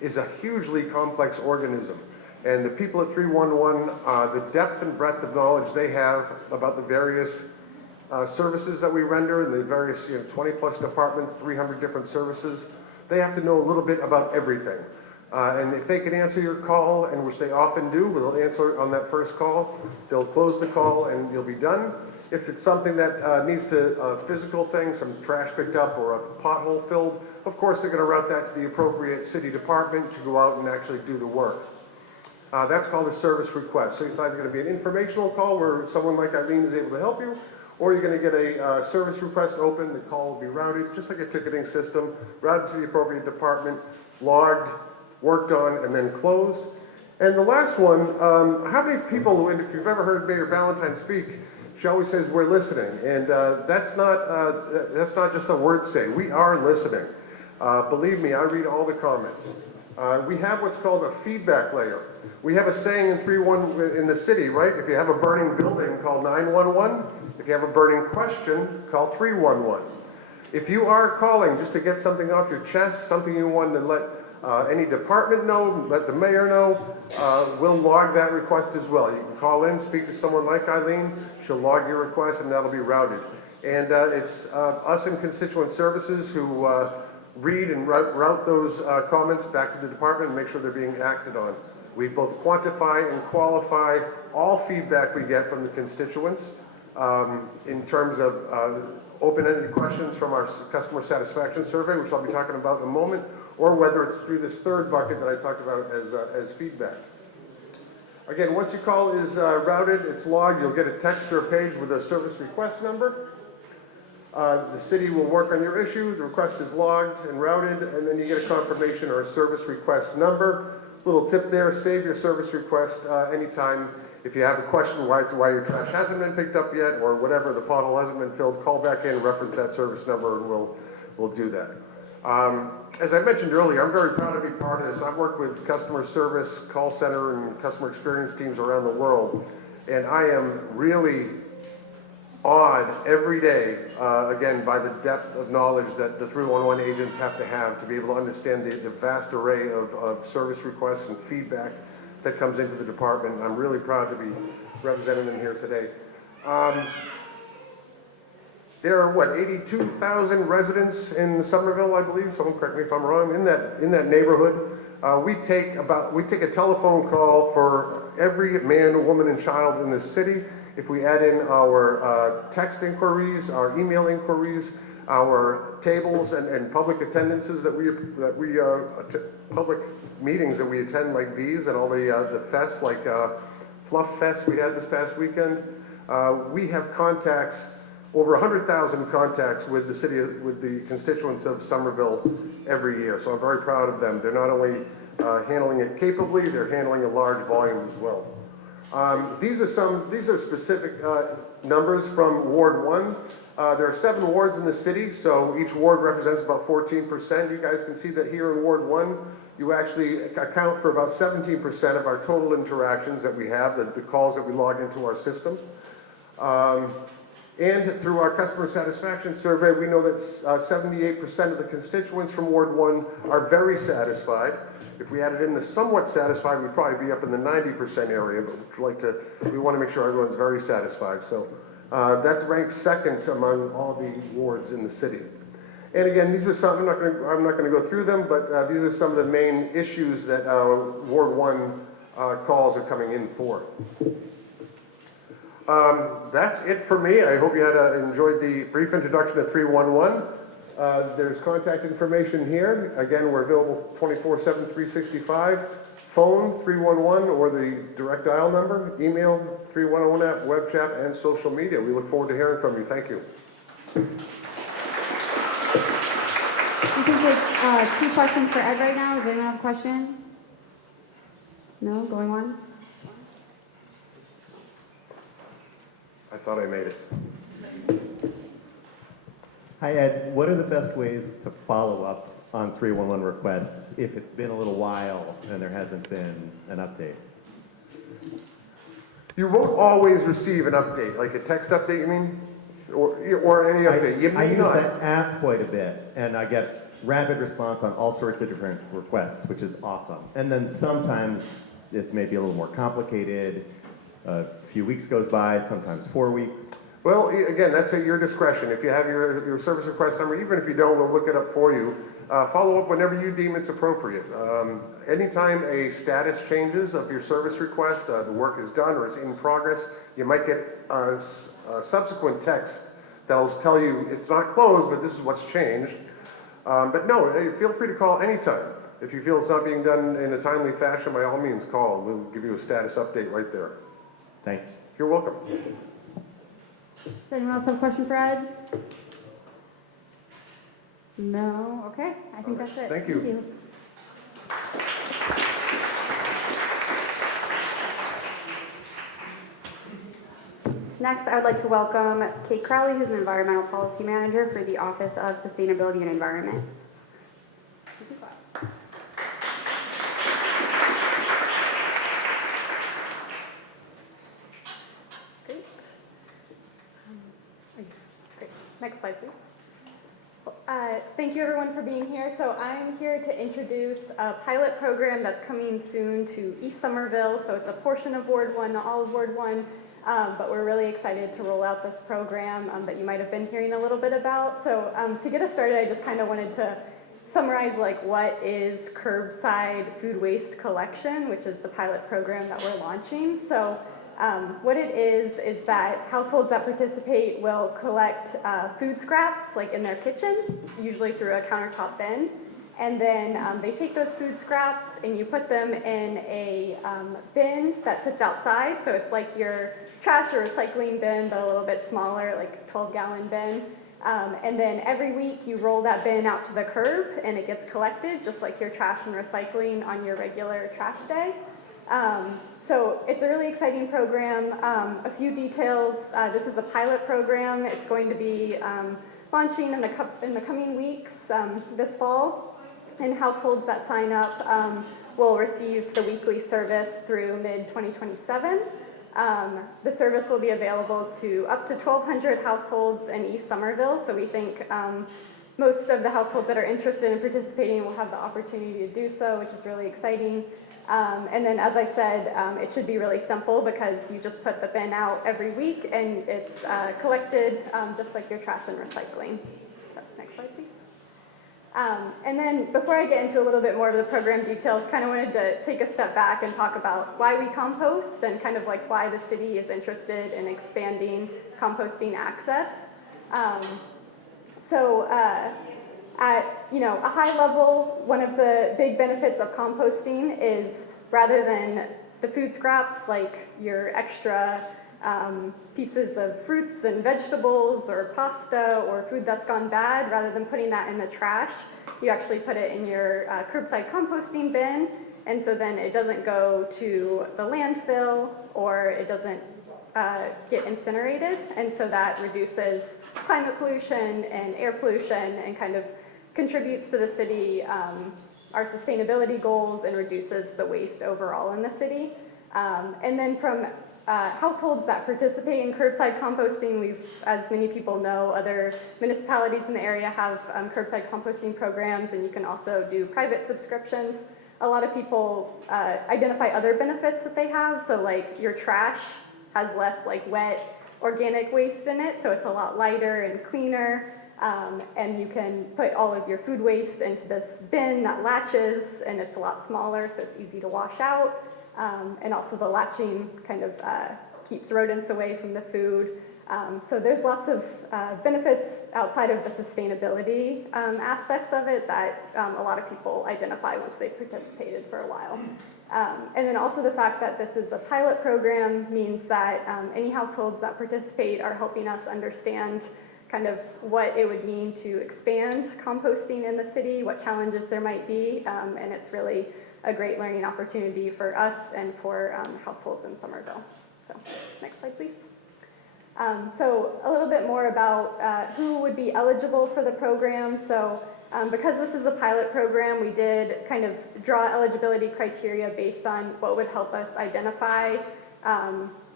is a hugely complex organism. And the people at 311, the depth and breadth of knowledge they have about the various services that we render and the various 20 plus departments, 300 different services, they have to know a little bit about everything. And if they can answer your call, and which they often do, they'll answer on that first call, they'll close the call and you'll be done. If it's something that needs to, physical thing, some trash picked up or a pothole filled, of course they're going to route that to the appropriate city department to go out and actually do the work. That's called a service request. So it's either going to be an informational call where someone like Eileen is able to help you, or you're going to get a service request open. The call will be routed, just like a ticketing system, routed to the appropriate department, logged, worked on, and then closed. And the last one, how many people, if you've ever heard Mayor Ballantyne speak, she always says, we're listening. And that's not just a word say. We are listening. Believe me, I read all the comments. We have what's called a feedback layer. We have a saying in 3-1 in the city, right? If you have a burning building, call 911. If you have a burning question, call 311. If you are calling just to get something off your chest, something you want to let any department know, let the mayor know, we'll log that request as well. You can call in, speak to someone like Eileen, she'll log your request and that'll be routed. And it's us in constituent services who read and route those comments back to the department and make sure they're being acted on. We both quantify and qualify all feedback we get from the constituents in terms of open-ended questions from our customer satisfaction survey, which I'll be talking about in a moment, or whether it's through this third bucket that I talked about as feedback. Again, once your call is routed, it's logged, you'll get a text or a page with a service request number. The city will work on your issue, the request is logged and routed, and then you get a confirmation or a service request number. Little tip there, save your service request anytime. If you have a question why your trash hasn't been picked up yet or whatever, the pothole hasn't been filled, call back in, reference that service number, and we'll do that. As I mentioned earlier, I'm very proud to be part of this. I've worked with customer service, call center, and customer experience teams around the world, and I am really awed every day, again, by the depth of knowledge that the 311 agents have to be able to understand the vast array of service requests and feedback that comes into the department. I'm really proud to be representing them here today. There are, 82,000 residents in Somerville, I believe. Someone correct me if I'm wrong. In that neighborhood, we take a telephone call for every man, woman, and child in the city. If we add in our text inquiries, our email inquiries, our tables and public attendances public meetings that we attend like these and all the fests like Fluff Fest we had this past weekend, we have contacts, over 100,000 contacts with the city, with the constituents of Somerville every year. So I'm very proud of them. They're not only handling it capably, they're handling a large volume as well. These are specific numbers from Ward 1. There are 7 wards in the city, so each ward represents about 14%. You guys can see that here in Ward 1, you actually account for about 17% of our total interactions that we have, the calls that we log into our system. And through our customer satisfaction survey, we know that 78% of the constituents from Ward 1 are very satisfied. If we added in the somewhat satisfied, we'd probably be up in the 90% area, but we want to make sure everyone's very satisfied. So that's ranked second among all the wards in the city. And again, these are some, I'm not gonna go through them, but these are some of the main issues that Ward 1 calls are coming in for. That's it for me. I hope you enjoyed the brief introduction to 311. There's contact information here. Again, we're available 24/7, 365. Phone 311 or the direct dial number. Email 311 app, web chat, and social media. We look forward to hearing from you. Thank you. We can take 2 questions for Ed right now. Does anyone have a question? No? Going once? I thought I made it. Hi, Ed. What are the best ways to follow up on 311 requests if it's been a little while and there hasn't been an update? You won't always receive an update, like a text update, you mean? Or any update. You I may use not. that app quite a bit, and I get rapid response on all sorts of different requests, which is awesome. And then sometimes it's maybe a little more complicated. A few weeks goes by, sometimes 4 weeks. Well, again, that's at your discretion. If you have your service request number, even if you don't, we'll look it up for you. Follow up whenever you deem it's appropriate. Anytime a status changes of your service request, the work is done or is in progress, you might get a subsequent text that'll tell you it's not closed, but this is what's changed. But no, feel free to call anytime. If you feel it's not being done in a timely fashion, by all means call. We'll give you a status update right there. Thanks. You're welcome. Does anyone else have a question for Ed? No? Okay, I think that's it. Thank you. Next, I would like to welcome Kate Crowley, who's an Environmental Policy Manager for the Office of Sustainability and Environment. Next slide, please. Thank you everyone for being here. So I'm here to introduce a pilot program that's coming soon to East Somerville. So it's a portion of Ward 1, not all of Ward 1, but we're really excited to roll out this program that you might have been hearing a little bit about. So to get us started, I just kind of wanted to summarize like what is curbside food waste collection, which is the pilot program that we're launching. So what it is that households that participate will collect food scraps like in their kitchen, usually through a countertop bin. And then they take those food scraps and you put them in a bin that sits outside. So it's like your trash or recycling bin, but a little bit smaller, like a 12-gallon bin. And then every week you roll that bin out to the curb and it gets collected just like your trash and recycling on your regular trash day. So it's a really exciting program. A few details. This is a pilot program. It's going to be launching in the coming weeks this fall. And households that sign up will receive the weekly service through mid-2027. The service will be available to up to 1,200 households in East Somerville. So we think most of the households that are interested in participating will have the opportunity to do so, which is really exciting. And then, as I said, it should be really simple because you just put the bin out every week and it's collected just like your trash and recycling. So, next slide, please. And then before I get into a little bit more of the program details, kind of wanted to take a step back and talk about why we compost and kind of like why the city is interested in expanding composting access. At a high level, one of the big benefits of composting is rather than the food scraps like your extra pieces of fruits and vegetables or pasta or food that's gone bad, rather than putting that in the trash, you actually put it in your curbside composting bin, and so then it doesn't go to the landfill or it doesn't get incinerated, and so that reduces climate pollution and air pollution and kind of contributes to the city, our sustainability goals, and reduces the waste overall in the city. And then from households that participate in curbside composting, we've, as many people know, other municipalities in the area have curbside composting programs, and you can also do private subscriptions. A lot of people identify other benefits that they have, so like your trash has less like wet organic waste in it, so it's a lot lighter and cleaner. And you can put all of your food waste into this bin that latches, and it's a lot smaller, so it's easy to wash out. And also the latching kind of keeps rodents away from the food. So there's lots of benefits outside of the sustainability aspects of it that a lot of people identify once they've participated for a while. And then also the fact that this is a pilot program means that any households that participate are helping us understand kind of what it would mean to expand composting in the city, what challenges there might be, and it's really a great learning opportunity for us and for households in Somerville. So next slide, please. So a little bit more about who would be eligible for the program. So because this is a pilot program, we did kind of draw eligibility criteria based on what would help us identify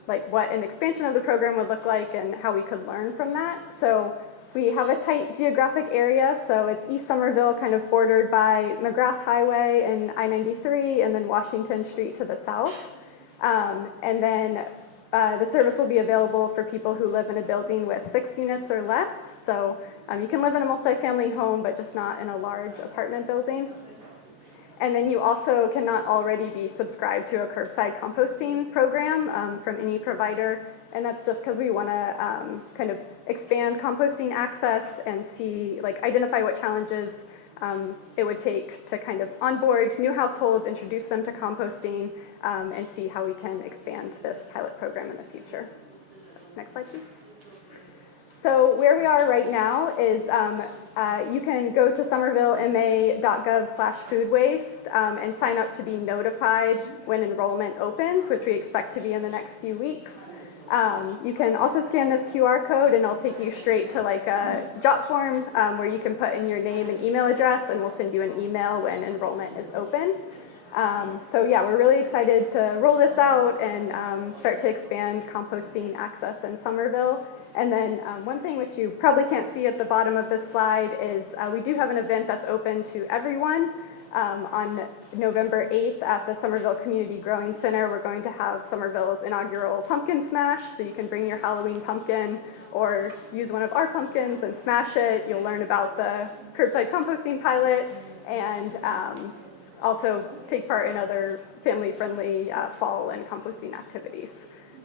like what an expansion of the program would look like and how we could learn from that. So we have a tight geographic area, so it's East Somerville, kind of bordered by McGrath Highway and I-93, and then Washington Street to the south. And then the service will be available for people who live in a building with 6 units or less. So you can live in a multifamily home, but just not in a large apartment building. And then you also cannot already be subscribed to a curbside composting program from any provider. And that's just because we want to kind of expand composting access and see, like, identify what challenges it would take to kind of onboard new households, introduce them to composting, and see how we can expand this pilot program in the future. Next slide, please. So where we are right now is you can go to somervillema.gov/food waste and sign up to be notified when enrollment opens, which we expect to be in the next few weeks. You can also scan this QR code and it'll take you straight to like a jot form where you can put in your name and email address, and we'll send you an email when enrollment is open. So yeah, we're really excited to roll this out and start to expand composting access in Somerville. And then one thing which you probably can't see at the bottom of this slide is we do have an event that's open to everyone. On November 8th at the Somerville Community Growing Center, we're going to have Somerville's inaugural pumpkin smash, so you can bring your Halloween pumpkin or use one of our pumpkins and smash it. You'll learn about the curbside composting pilot and also take part in other family-friendly fall and composting activities.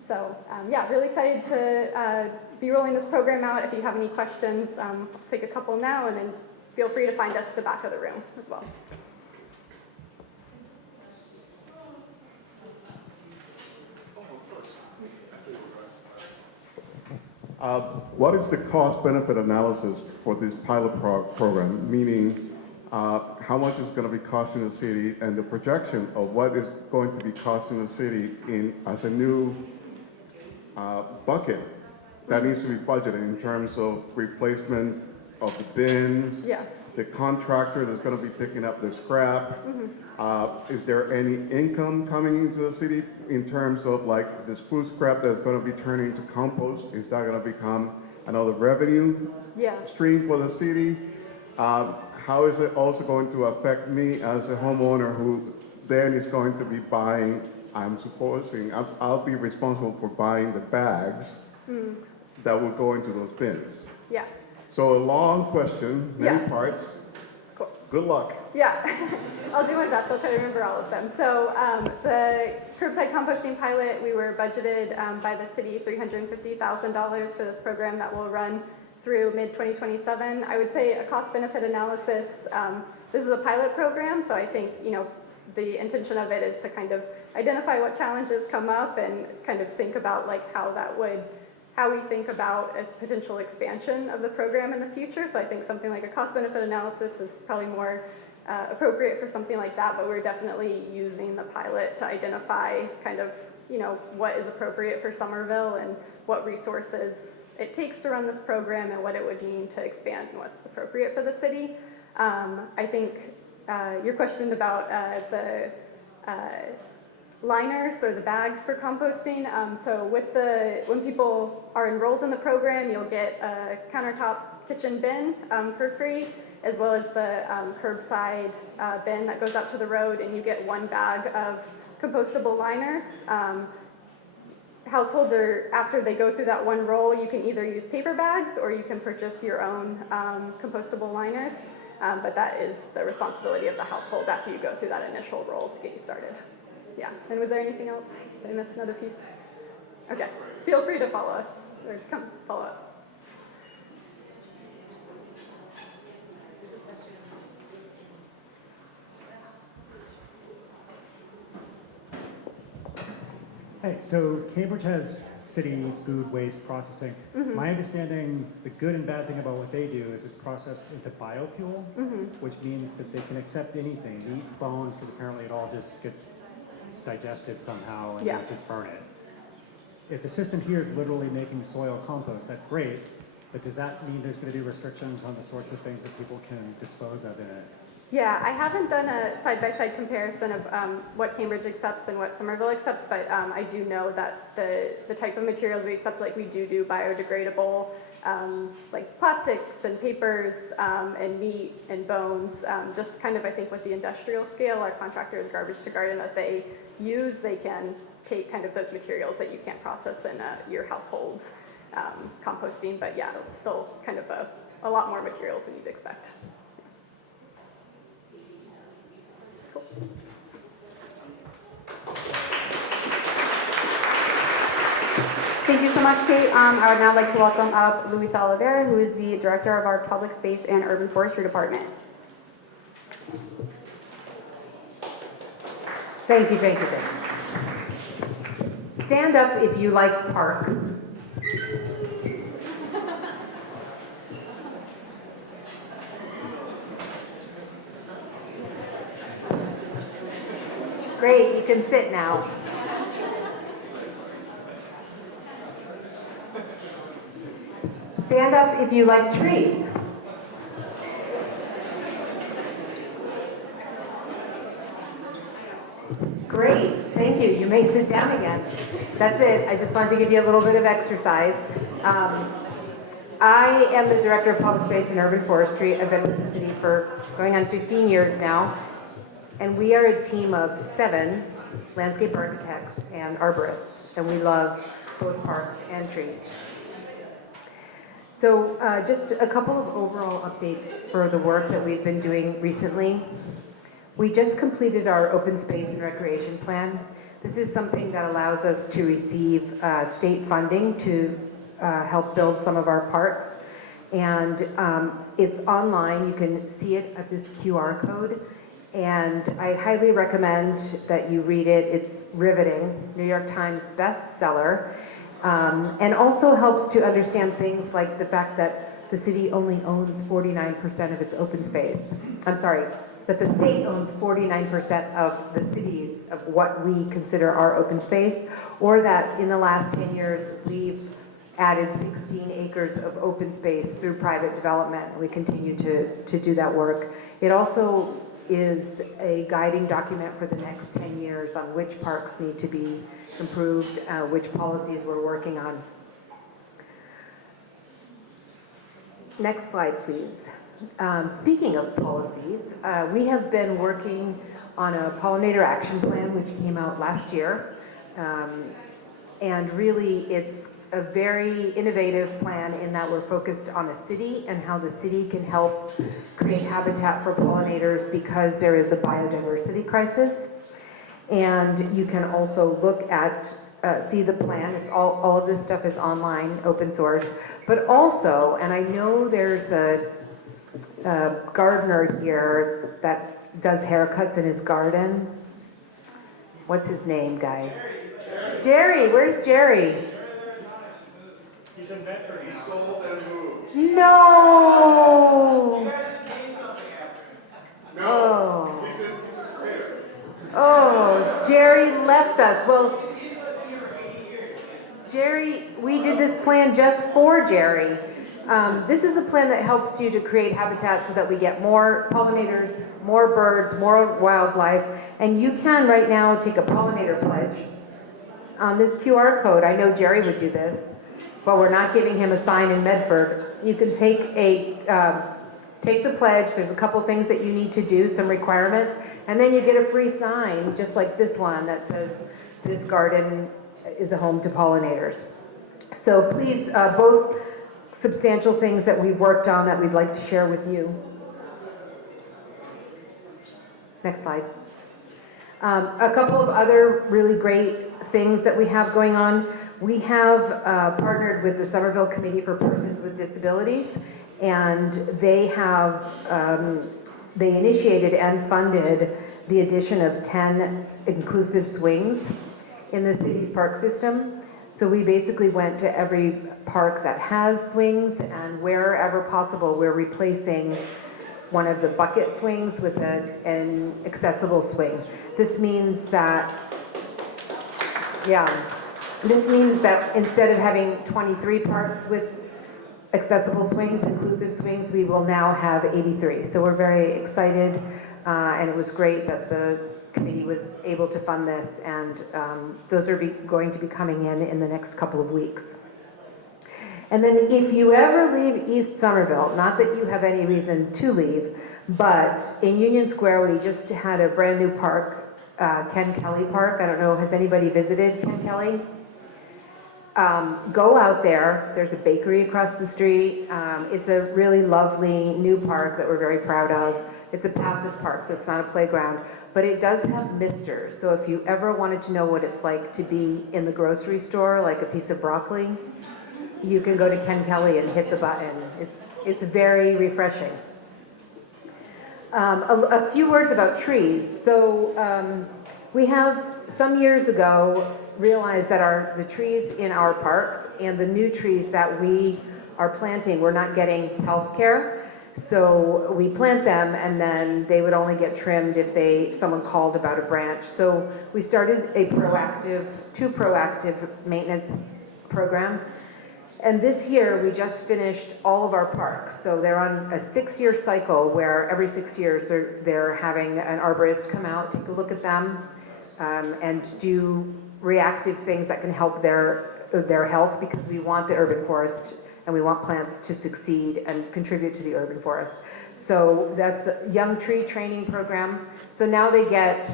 So yeah, really excited to be rolling this program out. If you have any questions, I'll take a couple now, and then feel free to find us at the back of the room as well. What is the cost-benefit analysis for this pilot program? Meaning, how much is going to be costing the city, and the projection of what is going to be costing the city as a new bucket that needs to be budgeted in terms of replacement of the bins, the contractor that's going to be picking up the scrap. Is there any income coming into the city in terms of like this food scrap that's going to be turning into compost? Is that going to become another revenue stream for the city? How is it also going to affect me as a homeowner who then is going to be buying, I'm supposing, I'll be responsible for buying the bags that will go into those bins. Yeah. So a long question, many parts. Cool. Good luck. Yeah, I'll do my best. I'll try to remember all of them. So the curbside composting pilot, we were budgeted by the city $350,000 for this program that will run through mid-2027. I would say a cost-benefit analysis, this is a pilot program, so I think, you know, the intention of it is to kind of identify what challenges come up and kind of think about like how we think about a potential expansion of the program in the future. So I think something like a cost-benefit analysis is probably more appropriate for something like that, but we're definitely using the pilot to identify kind of, you know, what is appropriate for Somerville and what resources it takes to run this program and what it would mean to expand and what's appropriate for the city. I think your question about the liners or the bags for composting. So when people are enrolled in the program, you'll get a countertop kitchen bin for free, as well as the curbside bin that goes out to the road, and you get 1 bag of compostable liners. households are, after they go through that one roll, you can either use paper bags or you can purchase your own compostable liners. But that is the responsibility of the household after you go through that initial roll to get you started. Yeah, and was there anything else? Did I miss another piece? Okay, feel free to follow us, or come follow up. Hey, so Cambridge has city food waste processing. Mhm. My understanding, the good and bad thing about what they do is it's processed into biofuel, Mhm. which means that they can accept anything, meat, bones, because apparently it all just gets digested somehow and Yeah. they just burn it. If the system here is literally making soil compost, that's great, but does that mean there's going to be restrictions on the sorts of things that people can dispose of in it? Yeah, I haven't done a side-by-side comparison of what Cambridge accepts and what Somerville accepts, but I do know that the type of materials we accept, like we do biodegradable, like plastics and papers and meat and bones, just kind of I think with the industrial scale, our contractors garbage to garden that they use, they can take kind of those materials that you can't process in your household's composting, but yeah, it's still kind of a lot more materials than you'd expect. Thank you so much, Kate. I would now like to welcome up Luis Oliveira, who is the Director of our Public Space and Urban Forestry Department. Thank you, thank you, thank you. Stand up if you like parks. Great, you can sit now. Stand up if you like trees. Great, thank you. You may sit down again. That's it. I just wanted to give you a little bit of exercise. I am the Director of Public Space and Urban Forestry. I've been with the city for going on 15 years now. And we are a team of 7 landscape architects and arborists. And we love both parks and trees. So just a couple of overall updates for the work that we've been doing recently. We just completed our open space and recreation plan. This is something that allows us to receive state funding to help build some of our parks. And it's online. You can see it at this QR code. And I highly recommend that you read it. It's riveting, New York Times bestseller. And also helps to understand things like the fact that the city only owns 49% of its open space. I'm sorry, that the state owns 49% of the cities of what we consider our open space, or that in the last 10 years we've added 16 acres of open space through private development. We continue to do that work. It also is a guiding document for the next 10 years on which parks need to be improved, which policies we're working on. Next slide, please. Speaking of policies, we have been working on a pollinator action plan, which came out last year. And really, it's a very innovative plan in that we're focused on the city and how the city can help create habitat for pollinators because there is a biodiversity crisis. And you can also look at, see the plan. It's all of this stuff is online, open source. But also, and I know there's a gardener here that does haircuts in his garden. What's his name, guys? Jerry, where's Jerry? He's in Bedford. He sold and moved. No! You guys should name something after him. Oh. He's a creator. Oh, Jerry left us. Well, He's lived here for 80 years. Jerry, we did this plan just for Jerry. This is a plan that helps you to create habitat so that we get more pollinators, more birds, more wildlife. And you can right now take a pollinator pledge on this QR code. I know Jerry would do this, but we're not giving him a sign in Medford. You can take the pledge. There's a couple things that you need to do, some requirements, and then you get a free sign, just like this one that says, "This garden is a home to pollinators. So please, both substantial things that we've worked on that we'd like to share with you. Next slide. A couple of other really great things that we have going on. We have partnered with the Somerville Committee for Persons with Disabilities, and they have they initiated and funded the addition of 10 inclusive swings in the city's park system. So we basically went to every park that has swings, and wherever possible, we're replacing one of the bucket swings with an accessible swing. This means that, this means that instead of having 23 parks with accessible swings, inclusive swings, we will now have 83. So we're very excited, and it was great that the committee was able to fund this, and those are going to be coming in the next couple of weeks. And then if you ever leave East Somerville, not that you have any reason to leave, but in Union Square, we just had a brand new park, Ken Kelly Park. I don't know, has anybody visited Ken Kelly? Go out there. There's a bakery across the street. It's a really lovely new park that we're very proud of. It's a passive park, so it's not a playground, but it does have misters. So if you ever wanted to know what it's like to be in the grocery store, like a piece of broccoli, you can go to Ken Kelly and hit the button. It's very refreshing. A few words about trees. So we have, some years ago, realized that the trees in our parks and the new trees that we are planting, we're not getting health care. So we plant them, and then they would only get trimmed if someone called about a branch. So we started two proactive maintenance programs. And this year, we just finished all of our parks. So they're on a 6-year cycle where every 6 years they're having an arborist come out, take a look at them, and do reactive things that can help their health, because we want the urban forest and we want plants to succeed and contribute to the urban forest. So that's the Young Tree Training Program. So now they get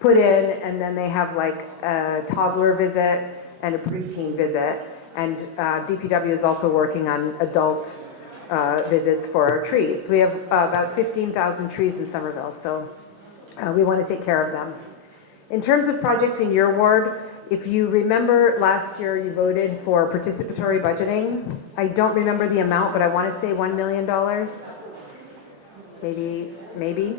put in, and then they have like a toddler visit and a preteen visit. And DPW is also working on adult visits for our trees. We have about 15,000 trees in Somerville, so we want to take care of them. In terms of projects in your ward, if you remember last year you voted for participatory budgeting. I don't remember the amount, but I want to say $1 million. Maybe.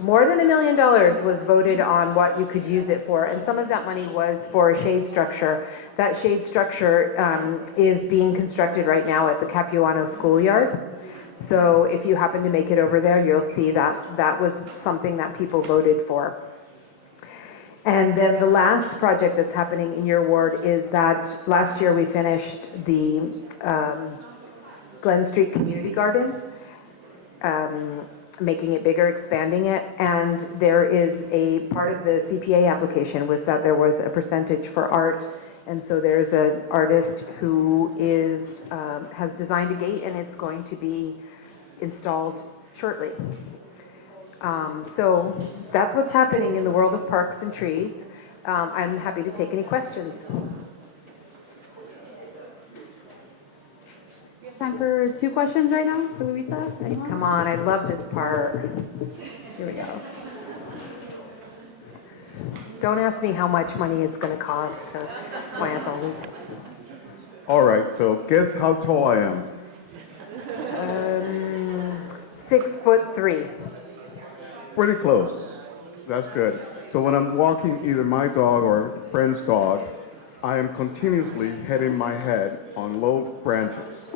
More than $1 million was voted on what you could use it for, and some of that money was for a shade structure. That shade structure is being constructed right now at the Capuano schoolyard. So if you happen to make it over there, you'll see that that was something that people voted for. And then the last project that's happening in your ward is that last year we finished the Glen Street Community Garden, making it bigger, expanding it, and there is a part of the CPA application was that there was a percentage for art, and so there's an artist who has designed a gate, and it's going to be installed shortly. So that's what's happening in the world of parks and trees. I'm happy to take any questions. We have time for 2 questions right now for Louisa. Anyone? Come on, I love this part. Here we go. Don't ask me how much money it's going to cost to plant a loop. All right, so guess how tall I am? 6'3". Pretty close. That's good. So when I'm walking either my dog or a friend's dog, I am continuously hitting my head on low branches.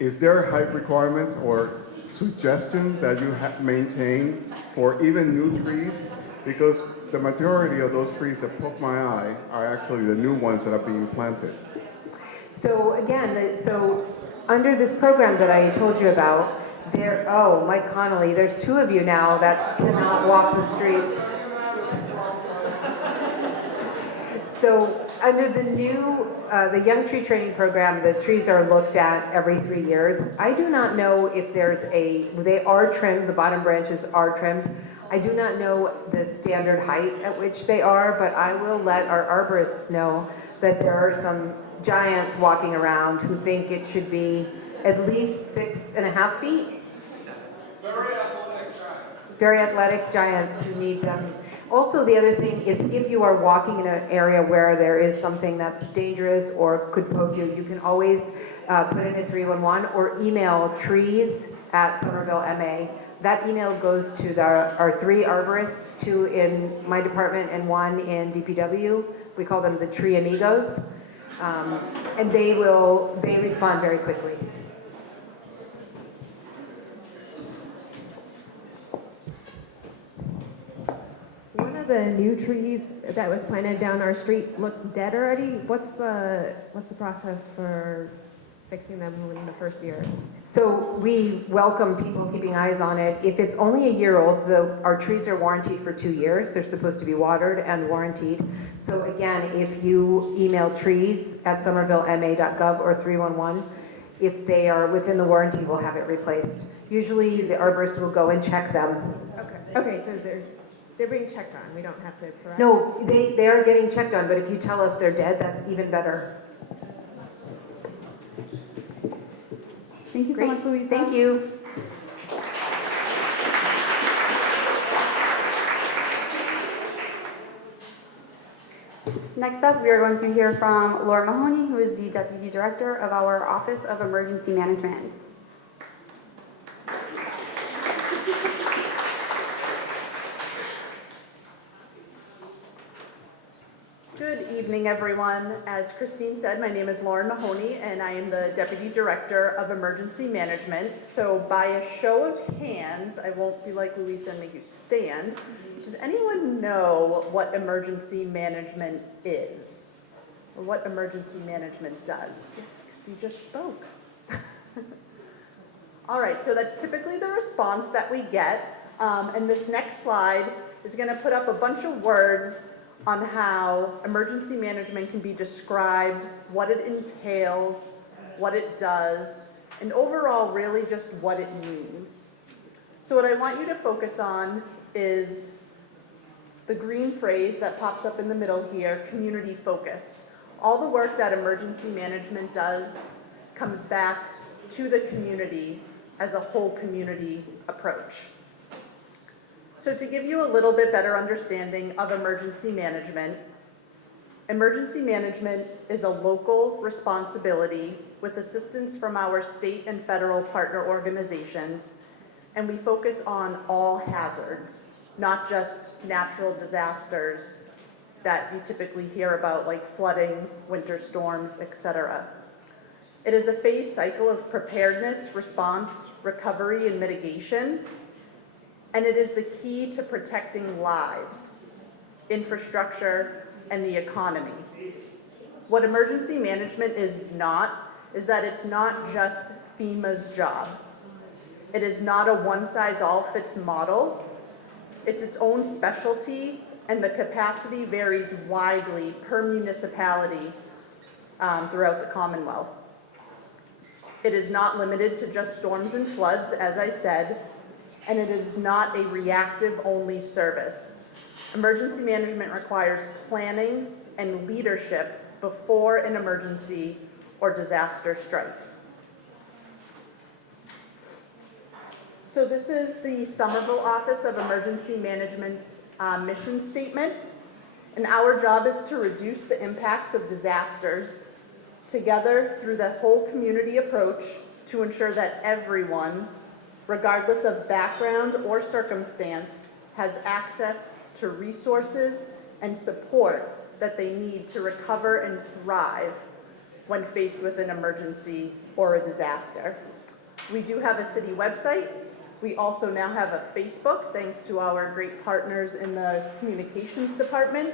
Is there height requirements or suggestion that you maintain for even new trees? Because the majority of those trees that poke my eye are actually the new ones that are being planted. So again, so under this program that I told you about, Mike Connolly, there's 2 of you now that cannot walk the streets. So under the new, the Young Tree Training Program, the trees are looked at every 3 years. I do not know if they are trimmed, the bottom branches are trimmed. I do not know the standard height at which they are, but I will let our arborists know that there are some giants walking around who think it should be at least 6.5 feet. Very athletic giants who need them. Also, the other thing is if you are walking in an area where there is something that's dangerous or could poke you, you can always put in a 311 or email trees@Somerville MA. That email goes to our 3 arborists, 2 in my department and 1 in DPW. We call them the Tree Amigos. And they respond very quickly. One of the new trees that was planted down our street looks dead already. What's the process for fixing them in the first year? So we welcome people keeping eyes on it. If it's only a year old, our trees are warranted for 2 years. They're supposed to be watered and warranted. So again, if you email trees@somervillema.gov or 311, if they are within the warranty, we'll have it replaced. Usually the arborist will go and check them. Okay, so they're being checked on. We don't have to correct. No, they are getting checked on, but if you tell us they're dead, that's even better. Thank you so Great. much, Louisa. Thank you. Next up, we are going to hear from Laura Mahoney, who is the Deputy Director of our Office of Emergency Management. Good evening, everyone. As Christine said, my name is Lauren Mahoney, and I am the Deputy Director of Emergency Management. So by a show of hands, I won't be like Louisa and make you stand. Does anyone know what emergency management is? Or what emergency management does? Yes, you just spoke. All right, so that's typically the response that we get. And this next slide is going to put up a bunch of words on how emergency management can be described, what it entails, what it does, and overall really just what it means. So what I want you to focus on is the green phrase that pops up in the middle here, community focused. All the work that emergency management does comes back to the community as a whole community approach. So to give you a little bit better understanding of emergency management is a local responsibility with assistance from our state and federal partner organizations, and we focus on all hazards, not just natural disasters that you typically hear about, like flooding, winter storms, etc. It is a phased cycle of preparedness, response, recovery, and mitigation. And it is the key to protecting lives, infrastructure, and the economy. What emergency management is that it's not just FEMA's job. It is not a one-size-all-fits model. It's its own specialty, and the capacity varies widely per municipality throughout the Commonwealth. It is not limited to just storms and floods, as I said, and it is not a reactive-only service. Emergency management requires planning and leadership before an emergency or disaster strikes. So this is the Somerville Office of Emergency Management's mission statement, and our job is to reduce the impacts of disasters together through the whole community approach to ensure that everyone, regardless of background or circumstance, has access to resources and support that they need to recover and thrive when faced with an emergency or a disaster. We do have a city website. We also now have a Facebook, thanks to our great partners in the communications department.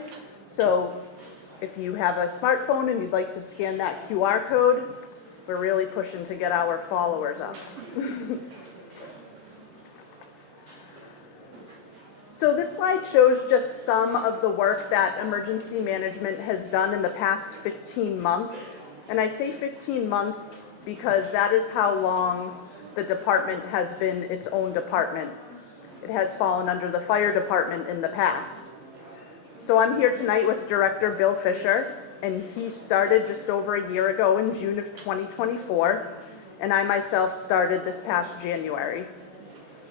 So if you have a smartphone and you'd like to scan that QR code, we're really pushing to get our followers up. So this slide shows just some of the work that emergency management has done in the past 15 months. And I say 15 months because that is how long the department has been its own department. it has fallen under the fire department in the past. So I'm here tonight with Director Bill Fisher, and he started just over a year ago in June of 2024, and I myself started this past January.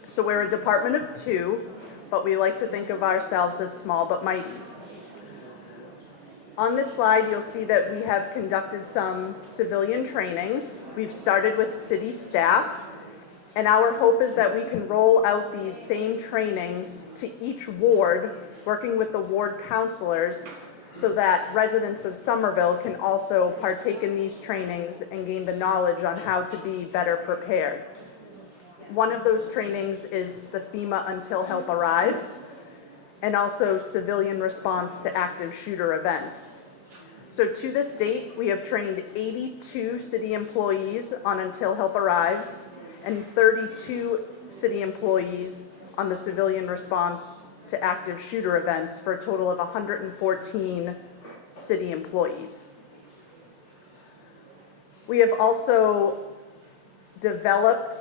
So we're a department of 2, but we like to think of ourselves as small but mighty. On this slide, you'll see that we have conducted some civilian trainings. We've started with city staff, and our hope is that we can roll out these same trainings to each ward, working with the ward counselors, so that residents of Somerville can also partake in these trainings and gain the knowledge on how to be better prepared. One of those trainings is the FEMA Until Help Arrives, and also civilian response to active shooter events. So to this date, we have trained 82 city employees on Until Help Arrives and 32 city employees on the civilian response to active shooter events for a total of 114 city employees. We have also developed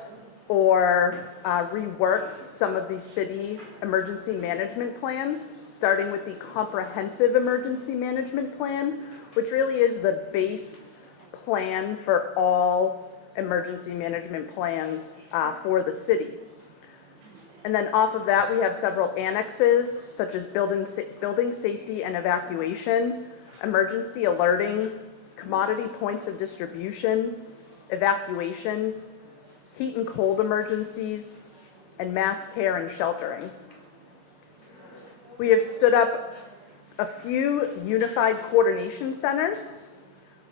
or reworked some of the city emergency management plans, starting with the comprehensive emergency management plan, which really is the base plan for all emergency management plans for the city. And then off of that, we have several annexes, such as building safety and evacuation, emergency alerting, commodity points of distribution, evacuations, heat and cold emergencies, and mass care and sheltering. We have stood up a few unified coordination centers.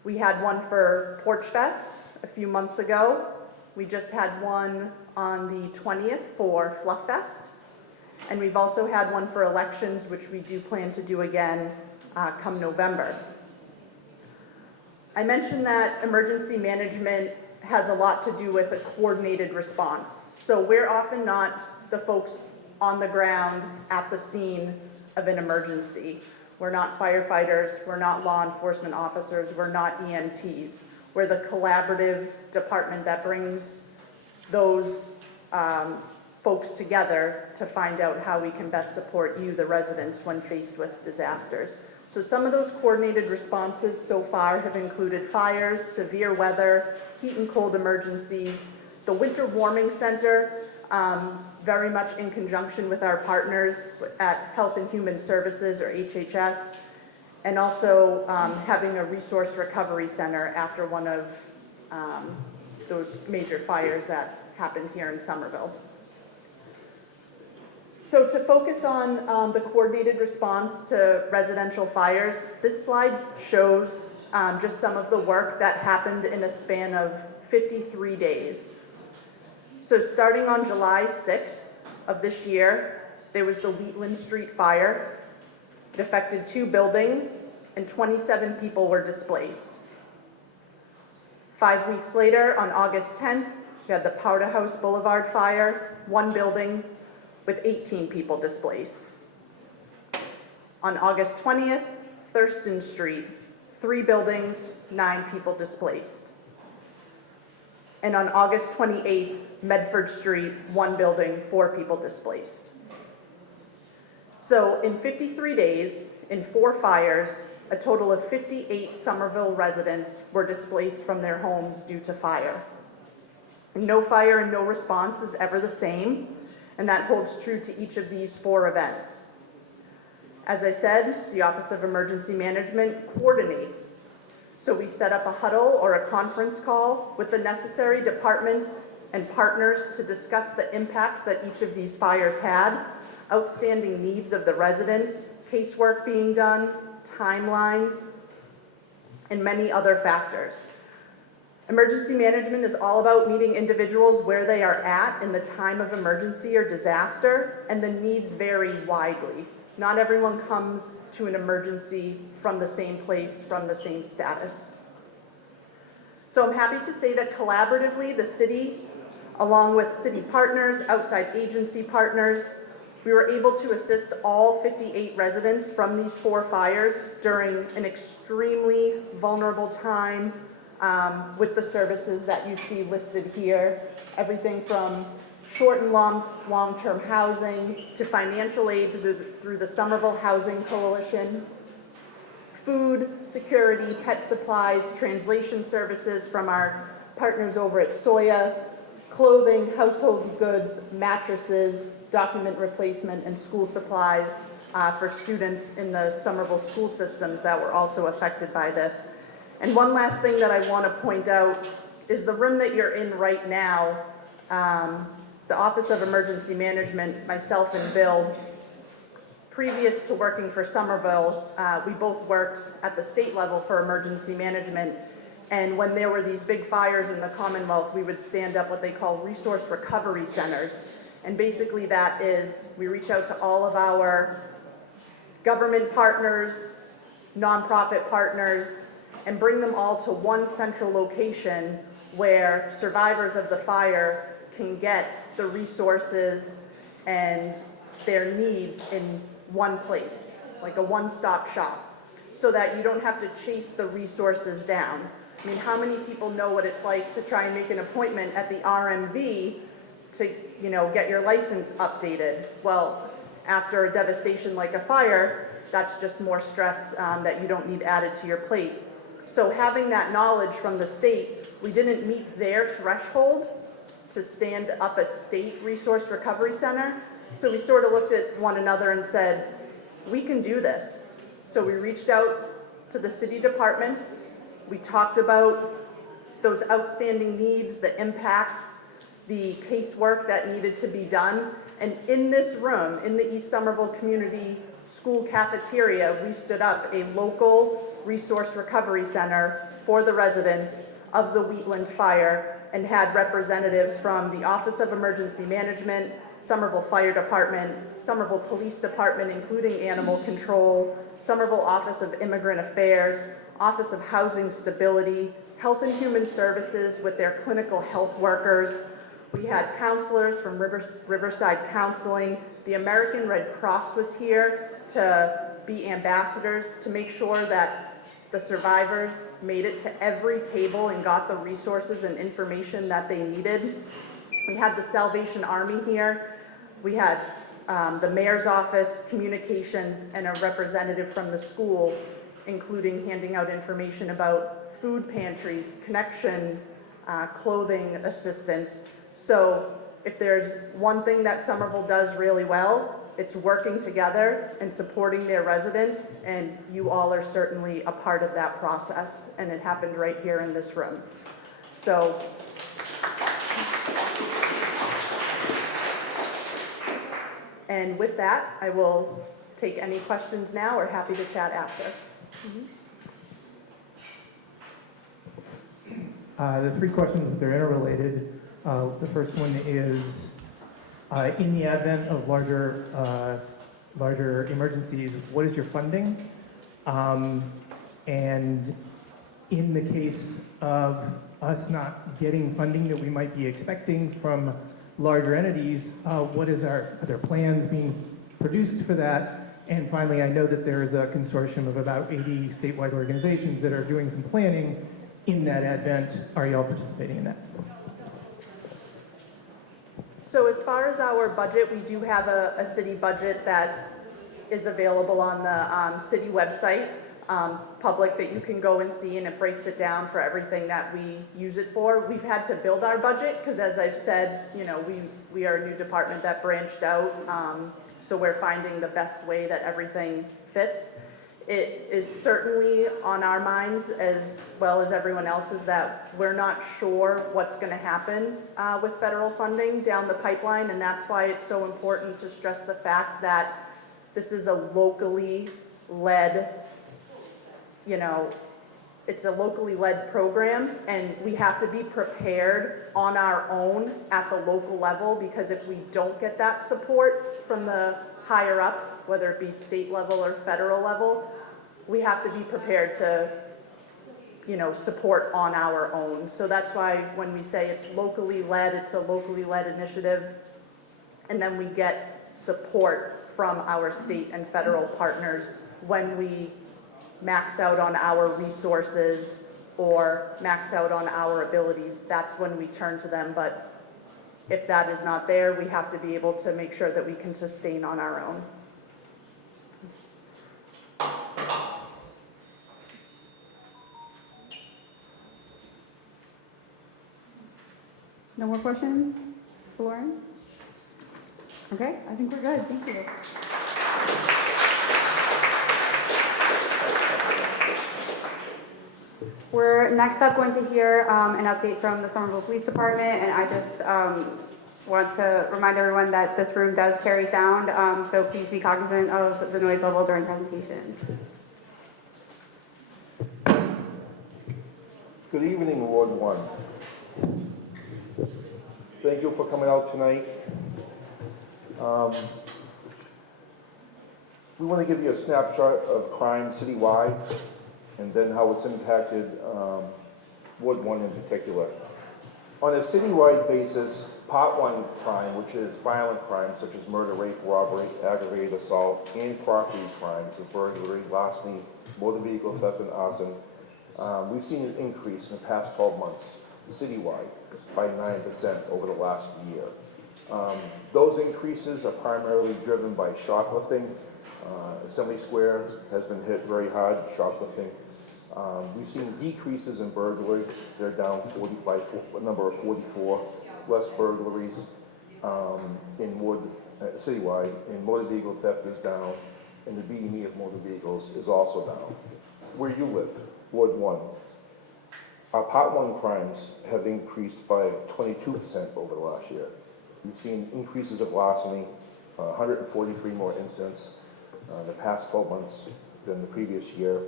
We had one for Porch Fest a few months ago. We just had one on the 20th for Fluff Fest. And we've also had one for elections, which we do plan to do again come November. I mentioned that emergency management has a lot to do with a coordinated response. So we're often not the folks on the ground at the scene of an emergency. We're not firefighters, we're not law enforcement officers, we're not EMTs. We're the collaborative department that brings those folks together to find out how we can best support you, the residents, when faced with disasters. So some of those coordinated responses so far have included fires, severe weather, heat and cold emergencies, the Winter Warming Center, very much in conjunction with our partners at Health and Human Services, or HHS, and also having a resource recovery center after one of those major fires that happened here in Somerville. So to focus on the coordinated response to residential fires, this slide shows just some of the work that happened in a span of 53 days. So starting on July 6th of this year, there was the Wheatland Street fire. It affected 2 buildings and 27 people were displaced. 5 weeks later, on August 10th, we had the Powder House Boulevard fire, 1 building with 18 people displaced. On August 20th, Thurston Street, 3 buildings, 9 people displaced. And on August 28th, Medford Street, 1 building, 4 people displaced. So in 53 days, in 4 fires, a total of 58 Somerville residents were displaced from their homes due to fire. No fire and no response is ever the same, and that holds true to each of these 4 events. As I said, the Office of Emergency Management coordinates. So we set up a huddle or a conference call with the necessary departments and partners to discuss the impacts that each of these fires had, outstanding needs of the residents, casework being done, timelines, and many other factors. Emergency management is all about meeting individuals where they are at in the time of emergency or disaster, and the needs vary widely. Not everyone comes to an emergency from the same place, from the same status. So I'm happy to say that collaboratively, the city, along with city partners, outside agency partners, we were able to assist all 58 residents from these 4 fires during an extremely vulnerable time with the services that you see listed here. Everything from short and long-term housing, to financial aid through the Somerville Housing Coalition, food, security, pet supplies, translation services from our partners over at Soya, clothing, household goods, mattresses, document replacement, and school supplies for students in the Somerville school systems that were also affected by this. And one last thing that I want to point out is the room that you're in right now, the Office of Emergency Management, myself and Bill, previous to working for Somerville, we both worked at the state level for emergency management. And when there were these big fires in the Commonwealth, we would stand up what they call resource recovery centers. And basically that is, we reach out to all of our government partners, nonprofit partners, and bring them all to one central location where survivors of the fire can get the resources and their needs in one place, like a one-stop shop, so that you don't have to chase the resources down. I mean, how many people know what it's like to try and make an appointment at the RMV to, get your license updated? Well, after a devastation like a fire, that's just more stress that you don't need added to your plate. So having that knowledge from the state, we didn't meet their threshold to stand up a state resource recovery center. So we sort of looked at one another and said, we can do this. So we reached out to the city departments. We talked about those outstanding needs, the impacts, the casework that needed to be done. And in this room, in the East Somerville Community School cafeteria, we stood up a local resource recovery center for the residents of the Wheatland fire and had representatives from the Office of Emergency Management, Somerville Fire Department, Somerville Police Department, including Animal Control, Somerville Office of Immigrant Affairs, Office of Housing Stability, Health and Human Services with their clinical health workers. We had counselors from Riverside Counseling. The American Red Cross was here to be ambassadors to make sure that the survivors made it to every table and got the resources and information that they needed. We had the Salvation Army here. We had the mayor's office, communications, and a representative from the school, including handing out information about food pantries, connection, clothing assistance. So if there's one thing that Somerville does really well, it's working together and supporting their residents, and you all are certainly a part of that process, and it happened right here in this room. So and with that, I will take any questions now or happy to chat after. The three questions, they're interrelated. The first one is, in the advent of larger emergencies, what is your funding? And in the case of us not getting funding that we might be expecting from larger entities, are there plans being produced for that? And finally, I know that there is a consortium of about 80 statewide organizations that are doing some planning in that advent. Are y'all participating in that? So as far as our budget, we do have a city budget that is available on the city website, public, that you can go and see, and it breaks it down for everything that we use it for. We've had to build our budget because, as I've said, we are a new department that branched out, so we're finding the best way that everything fits. It is certainly on our minds, as well as everyone else's, that we're not sure what's going to happen with federal funding down the pipeline, and that's why it's so important to stress the fact that this is a locally led, it's a locally led program, and we have to be prepared on our own at the local level, because if we don't get that support from the higher ups, whether it be state level or federal level, we have to be prepared to, support on our own. So that's why when we say it's locally led, it's a locally led initiative, and then we get support from our state and federal partners when we max out on our resources or max out on our abilities. That's when we turn to them. But If that is not there, we have to be able to make sure that we can sustain on our own. No more questions for Lauren? Okay, I think we're good. Thank you. We're next up going to hear an update from the Somerville Police Department, and I just want to remind everyone that this room does carry sound, so please be cognizant of the noise level during presentations. Good evening, Ward 1. Thank you for coming out tonight. We want to give you a snapshot of crime citywide and then how it's impacted Ward 1 in particular. On a citywide basis, Part 1 crime, which is violent crimes such as murder, rape, robbery, aggravated assault, and property crimes of burglary, larceny, motor vehicle theft, and arson, we've seen an increase in the past 12 months citywide by 9% over the last year. Those increases are primarily driven by shoplifting. Assembly Square has been hit very hard, shoplifting. We've seen decreases in burglary. They're down by a number of 44, less burglaries citywide, and motor vehicle theft is down, and the B&E of motor vehicles is also down. Where you live, Ward 1, our Part 1 crimes have increased by 22% over the last year. We've seen increases of larceny, 143 more incidents in the past 12 months than the previous year.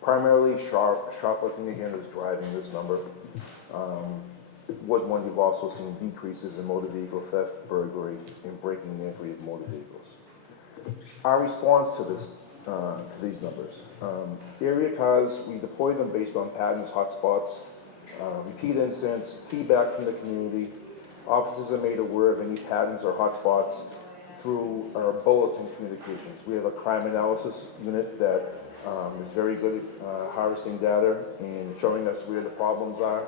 Primarily shoplifting again is driving this number. Ward 1, you've also seen decreases in motor vehicle theft, burglary, and breaking and entry of motor vehicles. Our response to these numbers. Area cars, we deploy them based on patterns, hotspots, repeat incidents, feedback from the community. Officers are made aware of any patterns or hotspots through our bulletin communications. We have a crime analysis unit that is very good at harvesting data and showing us where the problems are.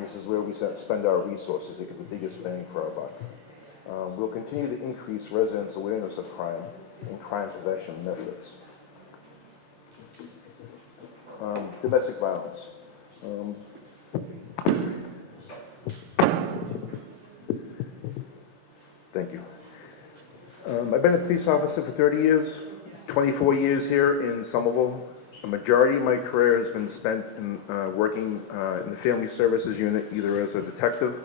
This is where we spend our resources to get the biggest bang for our buck. We'll continue to increase residents' awareness of crime and crime prevention methods. Domestic violence. Thank you. I've been a police officer for 30 years, 24 years here in Somerville. A majority of my career has been spent in working in the family services unit, either as a detective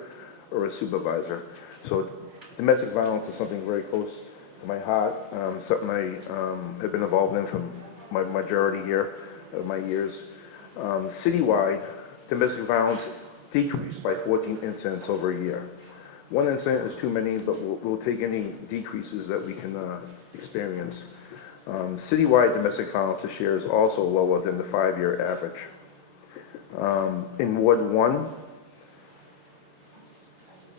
or a supervisor. So domestic violence is something very close to my heart, something I have been involved in from my majority here of my years. Citywide, domestic violence decreased by 14 incidents over a year. One incident is too many, but we'll take any decreases that we can experience. Citywide domestic violence this year is also lower than the 5-year average. In Ward 1,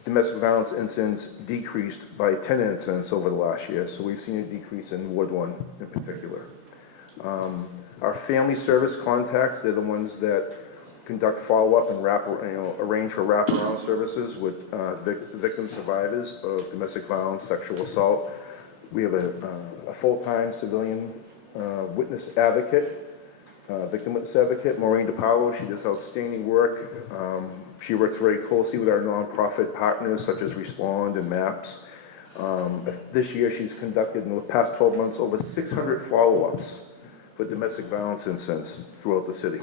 domestic violence incidents decreased by 10 incidents over the last year, so we've seen a decrease in Ward 1 in particular. Our family service contacts, they're the ones that conduct follow-up and arrange for wraparound services with victim survivors of domestic violence, sexual assault. We have a full-time civilian witness advocate, victim witness advocate, Maureen DePaulo. She does outstanding work. She works very closely with our nonprofit partners such as Respond and MAPS. This year she's conducted in the past 12 months over 600 follow-ups for domestic violence incidents throughout the city.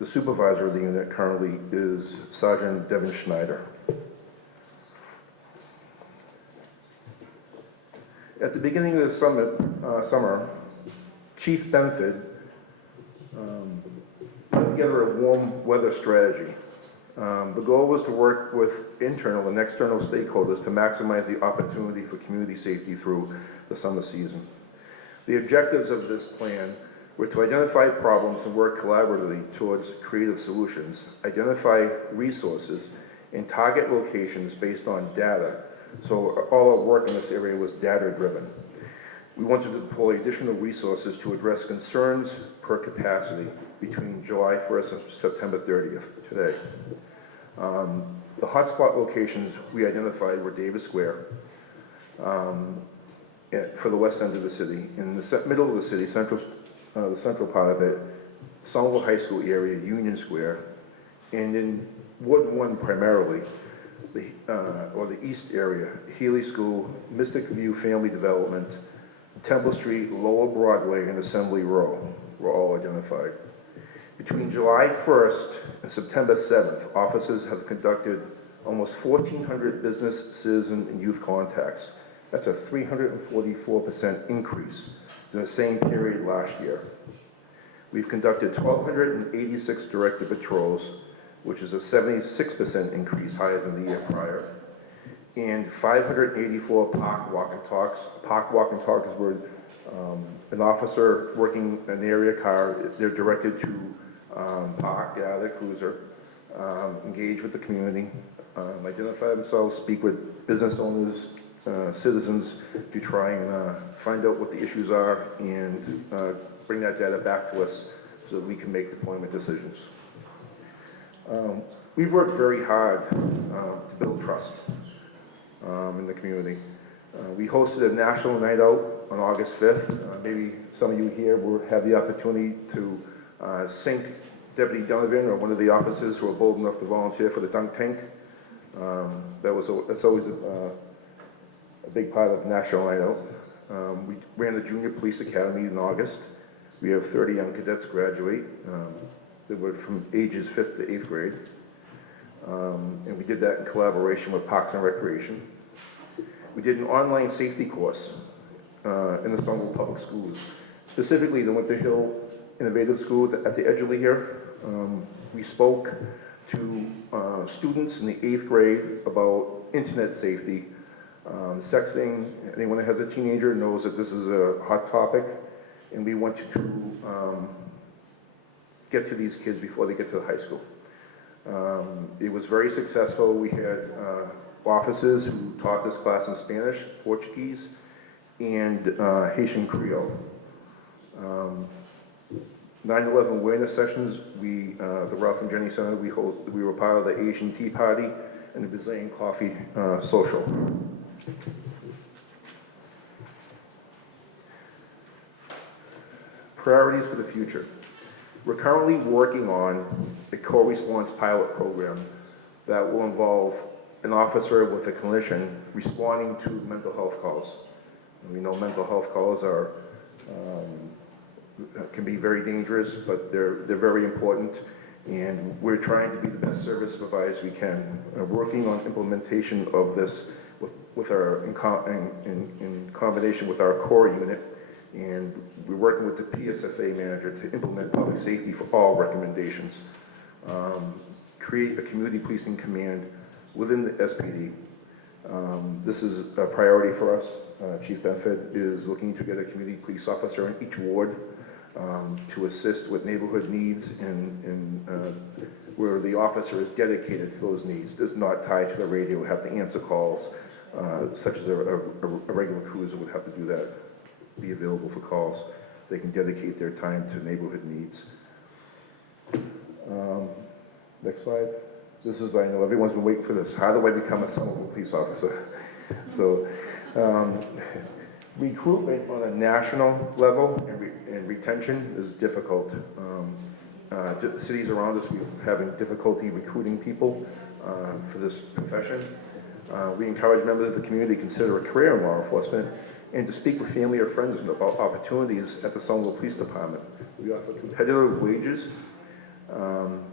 The supervisor of the unit currently is Sergeant Devin Schneider. At the beginning of the summer, Chief Benford put together a warm weather strategy. The goal was to work with internal and external stakeholders to maximize the opportunity for community safety through the summer season. The objectives of this plan were to identify problems and work collaboratively towards creative solutions, identify resources, and target locations based on data. So all our work in this area was data-driven. We wanted to deploy additional resources to address concerns per capacity between July 1st and September 30th, today. The hotspot locations we identified were Davis Square, for the west end of the city. In the middle of the city, the central part of it, Somerville High School area, Union Square, and in Ward 1 primarily, or the east area, Healy School, Mystic View Family Development, Temple Street, Lower Broadway, and Assembly Row were all identified. Between July 1st and September 7th, officers have conducted almost 1,400 business, citizen, and youth contacts. That's a 344% increase in the same period last year. We've conducted 1,286 directed patrols, which is a 76% increase higher than the year prior, and 584 park walk and talks. Park walk and talk is where an officer working an area car, they're directed to park, get out of their cruiser, engage with the community, identify themselves, speak with business owners, citizens to try and find out what the issues are and bring that data back to us so that we can make deployment decisions. We've worked very hard to build trust in the community. We hosted a national night out on August 5th. Maybe some of you here will have the opportunity to sync Deputy Donovan or one of the officers who are bold enough to volunteer for the dunk tank. That's always a big part of National Night Out. We ran the Junior Police Academy in August. We have 30 young cadets graduate. They were from ages 5th to 8th grade. And we did that in collaboration with Parks and Recreation. We did an online safety course in the Somerville Public Schools, specifically the Winter Hill Innovative School at the Edgerly here. We spoke to students in the 8th grade about internet safety, sexting. Anyone that has a teenager knows that this is a hot topic, and we wanted to get to these kids before they get to high school. It was very successful. We had officers who taught this class in Spanish, Portuguese, and Haitian Creole. 9/11 awareness sessions, the Ralph and Jenny Center, we were part of the Asian Tea Party and the Brazilian Coffee Social. Priorities for the future. We're currently working on a co-response pilot program that will involve an officer with a clinician responding to mental health calls. And we know mental health calls can be very dangerous, but they're very important, and we're trying to be the best service providers we can. Working on implementation of this in combination with our core unit, and we're working with the PSFA manager to implement public safety for all recommendations. Create a community policing command within the SPD. This is a priority for us. Chief Benford is looking to get a community police officer in each ward to assist with neighborhood needs and where the officer is dedicated to those needs, does not tie to the radio, have to answer calls, such as a regular cruiser would have to do that, be available for calls. They can dedicate their time to neighborhood needs. Next slide. This is, I know everyone's been waiting for this. How do I become a Somerville police officer? So, recruitment on a national level and retention is difficult. Cities around us, we're having difficulty recruiting people for this profession. We encourage members of the community to consider a career in law enforcement and to speak with family or friends about opportunities at the Somerville Police Department. We offer competitive wages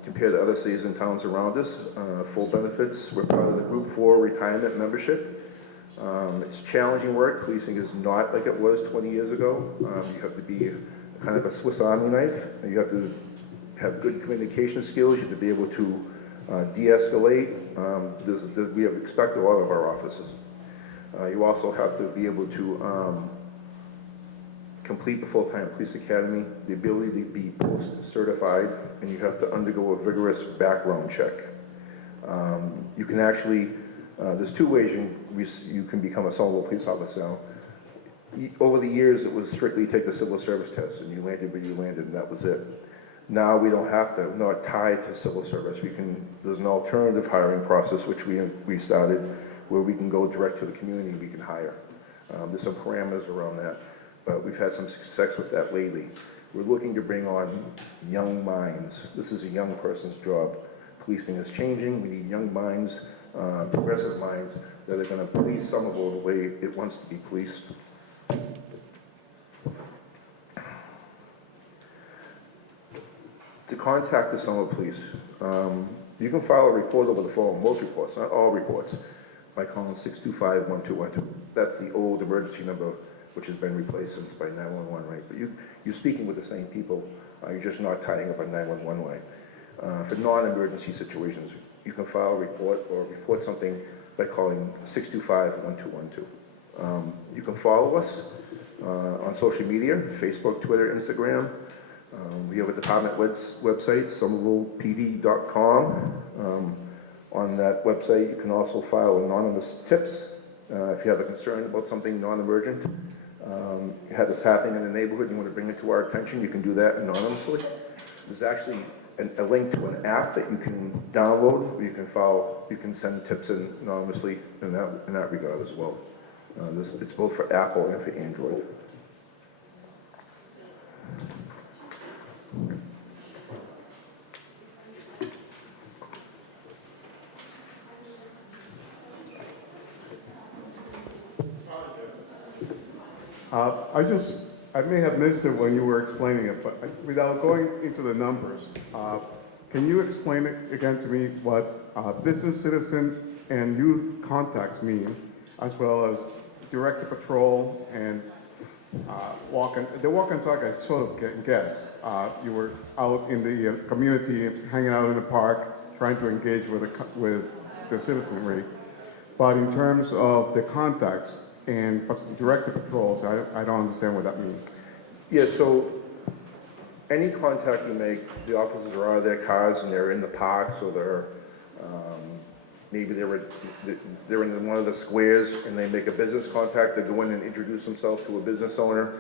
compared to other cities and towns around us, full benefits. We're part of the Group 4 retirement membership. It's challenging work. Policing is not like it was 20 years ago. You have to be kind of a Swiss Army knife. You have to have good communication skills. You have to be able to de-escalate. We expect a lot of our officers. You also have to be able to complete the full-time police academy, the ability to be post-certified, and you have to undergo a vigorous background check. You can actually, there's two ways you can become a Somerville police officer now. Over the years, it was strictly take the civil service test, and you landed where you landed, and that was it. Now we don't have to, we're not tied to civil service. There's an alternative hiring process which we started where we can go direct to the community, we can hire. There's some parameters around that, but we've had some success with that lately. We're looking to bring on young minds. This is a young person's job. Policing is changing. We need young minds, progressive minds that are going to police Somerville the way it wants to be policed. To contact the Somerville Police, you can file a report over the phone, most reports, not all reports, by calling 625-1212. That's the old emergency number, which has been replaced since by 911, right? But you're speaking with the same people. You're just not tying up a 911 line. For non-emergency situations, you can file a report or report something by calling 625-1212. You can follow us on social media, Facebook, Twitter, Instagram. We have a department website, somervillepd.com. On that website, you can also file anonymous tips. If you have a concern about something non-emergent, you have this happening in the neighborhood, you want to bring it to our attention, you can do that anonymously. There's actually a link to an app that you can download where you can send tips in anonymously in that regard as well. It's both for Apple and for Android. I may have missed it when you were explaining it, but without going into the numbers, can you explain it again to me what business, citizen, and youth contacts mean, as well as directed patrol and the walk and talk? I sort of guess you were out in the community, hanging out in the park, trying to engage with the citizenry. But in terms of the contacts and directed patrols, I don't understand what that means. Yeah, so any contact you make, the officers are out of their cars and they're in the parks, or they're maybe they're in one of the squares and they make a business contact. They go in and introduce themselves to a business owner.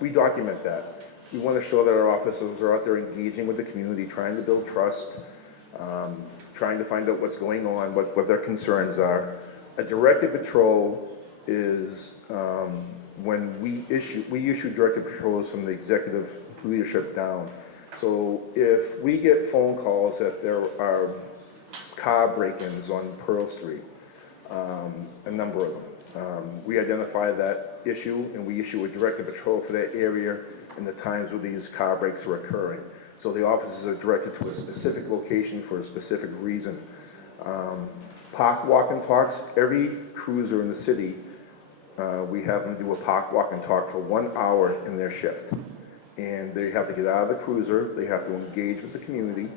We document that. We want to show that our officers are out there engaging with the community, trying to build trust, trying to find out what's going on, what their concerns are. A directed patrol is when we issue directed patrols from the executive leadership down. So if we get phone calls that there are car break-ins on Pearl Street, a number of them, we identify that issue and we issue a directed patrol for that area and the times where these car breaks are occurring. So the officers are directed to a specific location for a specific reason. Park walk and talks, every cruiser in the city, we have them do a park walk and talk for 1 hour in their shift. And they have to get out of the cruiser, they have to engage with the community,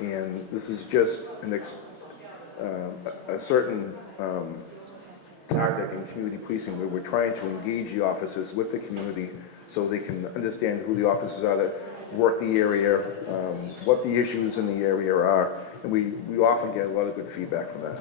and this is just a certain tactic in community policing where we're trying to engage the officers with the community so they can understand who the officers are that work the area, what the issues in the area are, and we often get a lot of good feedback from that.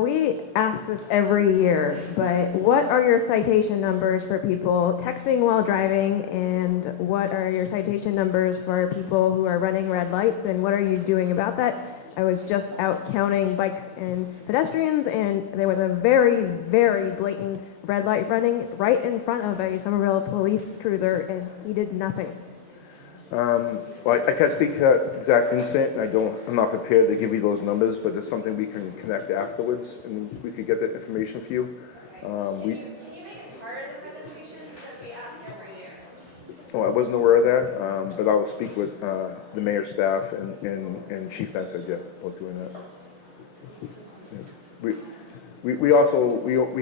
We ask this every year, but what are your citation numbers for people texting while driving, and what are your citation numbers for people who are running red lights, and what are you doing about that? I was just out counting bikes and pedestrians, and there was a very, very blatant red light running right in front of a Somerville police cruiser, and he did nothing. Well, I can't speak to that exact incident, and I'm not prepared to give you those numbers, but it's something we can connect afterwards, and we could get that information for you. Can you make it part of the presentation? Because we ask every year. Oh, I wasn't aware of that, but I will speak with the mayor's staff and Chief Benford, yeah, about doing that. We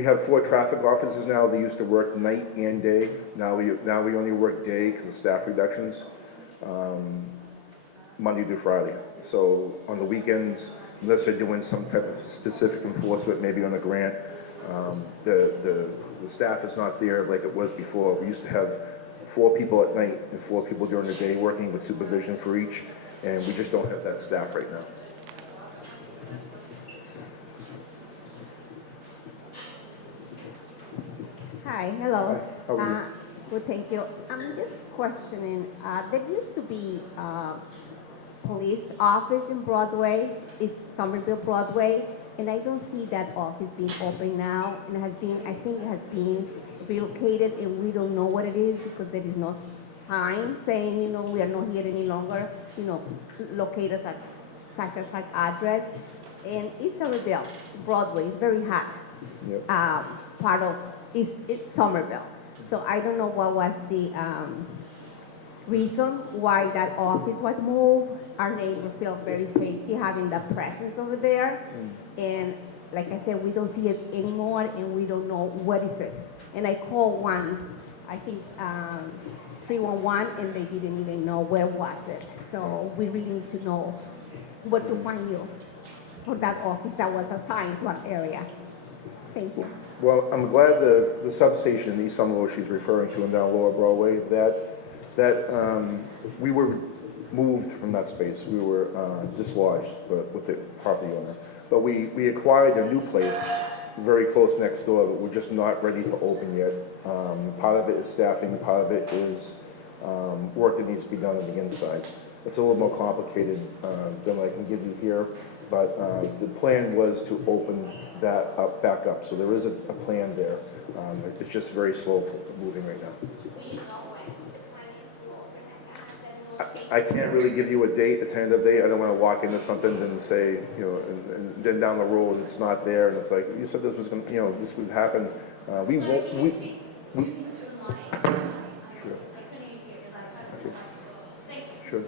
have 4 traffic officers now. They used to work night and day. Now we only work day because of staff reductions. Monday through Friday. So on the weekends, unless they're doing some type of specific enforcement, maybe on a grant, the staff is not there like it was before. We used to have 4 people at night and 4 people during the day working with supervision for each, and we just don't have that staff right now. Hi, hello. Hi, how are you? Well, thank you. I'm just questioning, there used to be a police office in Broadway, it's Somerville Broadway, and I don't see that office being open now, and it has been, I think it has been relocated, and we don't know what it is because there is no sign saying, you know, we are not here any longer, you know, locate us at such and such address. And it's Somerville, Broadway, it's very hot. Yep. Part of, it's Somerville. So I don't know what was the reason why that office was moved. Our neighbors feel very safety having that presence over there. And like I said, we don't see it anymore and we don't know what is it. And I called once, I think 311, and they didn't even know where was it. So we really need to know where to find you for that office that was assigned to an area. Thank you. Well, I'm glad the substation in East Somerville she's referring to and down Lower Broadway, that we were moved from that space. We were dislodged with the property owner. But we acquired a new place very close next door, but we're just not ready to open yet. Part of it is staffing, part of it is work that needs to be done on the inside. It's a little more complicated than I can give you here, but the plan was to open that back up. So there is a plan there. It's just very slow moving right now. I can't really give you a date, a tentative date. I don't want to walk into something and say, you know, and then down the road it's not there, and it's like, you said this was going to, you know, this would happen. We won't. Sure.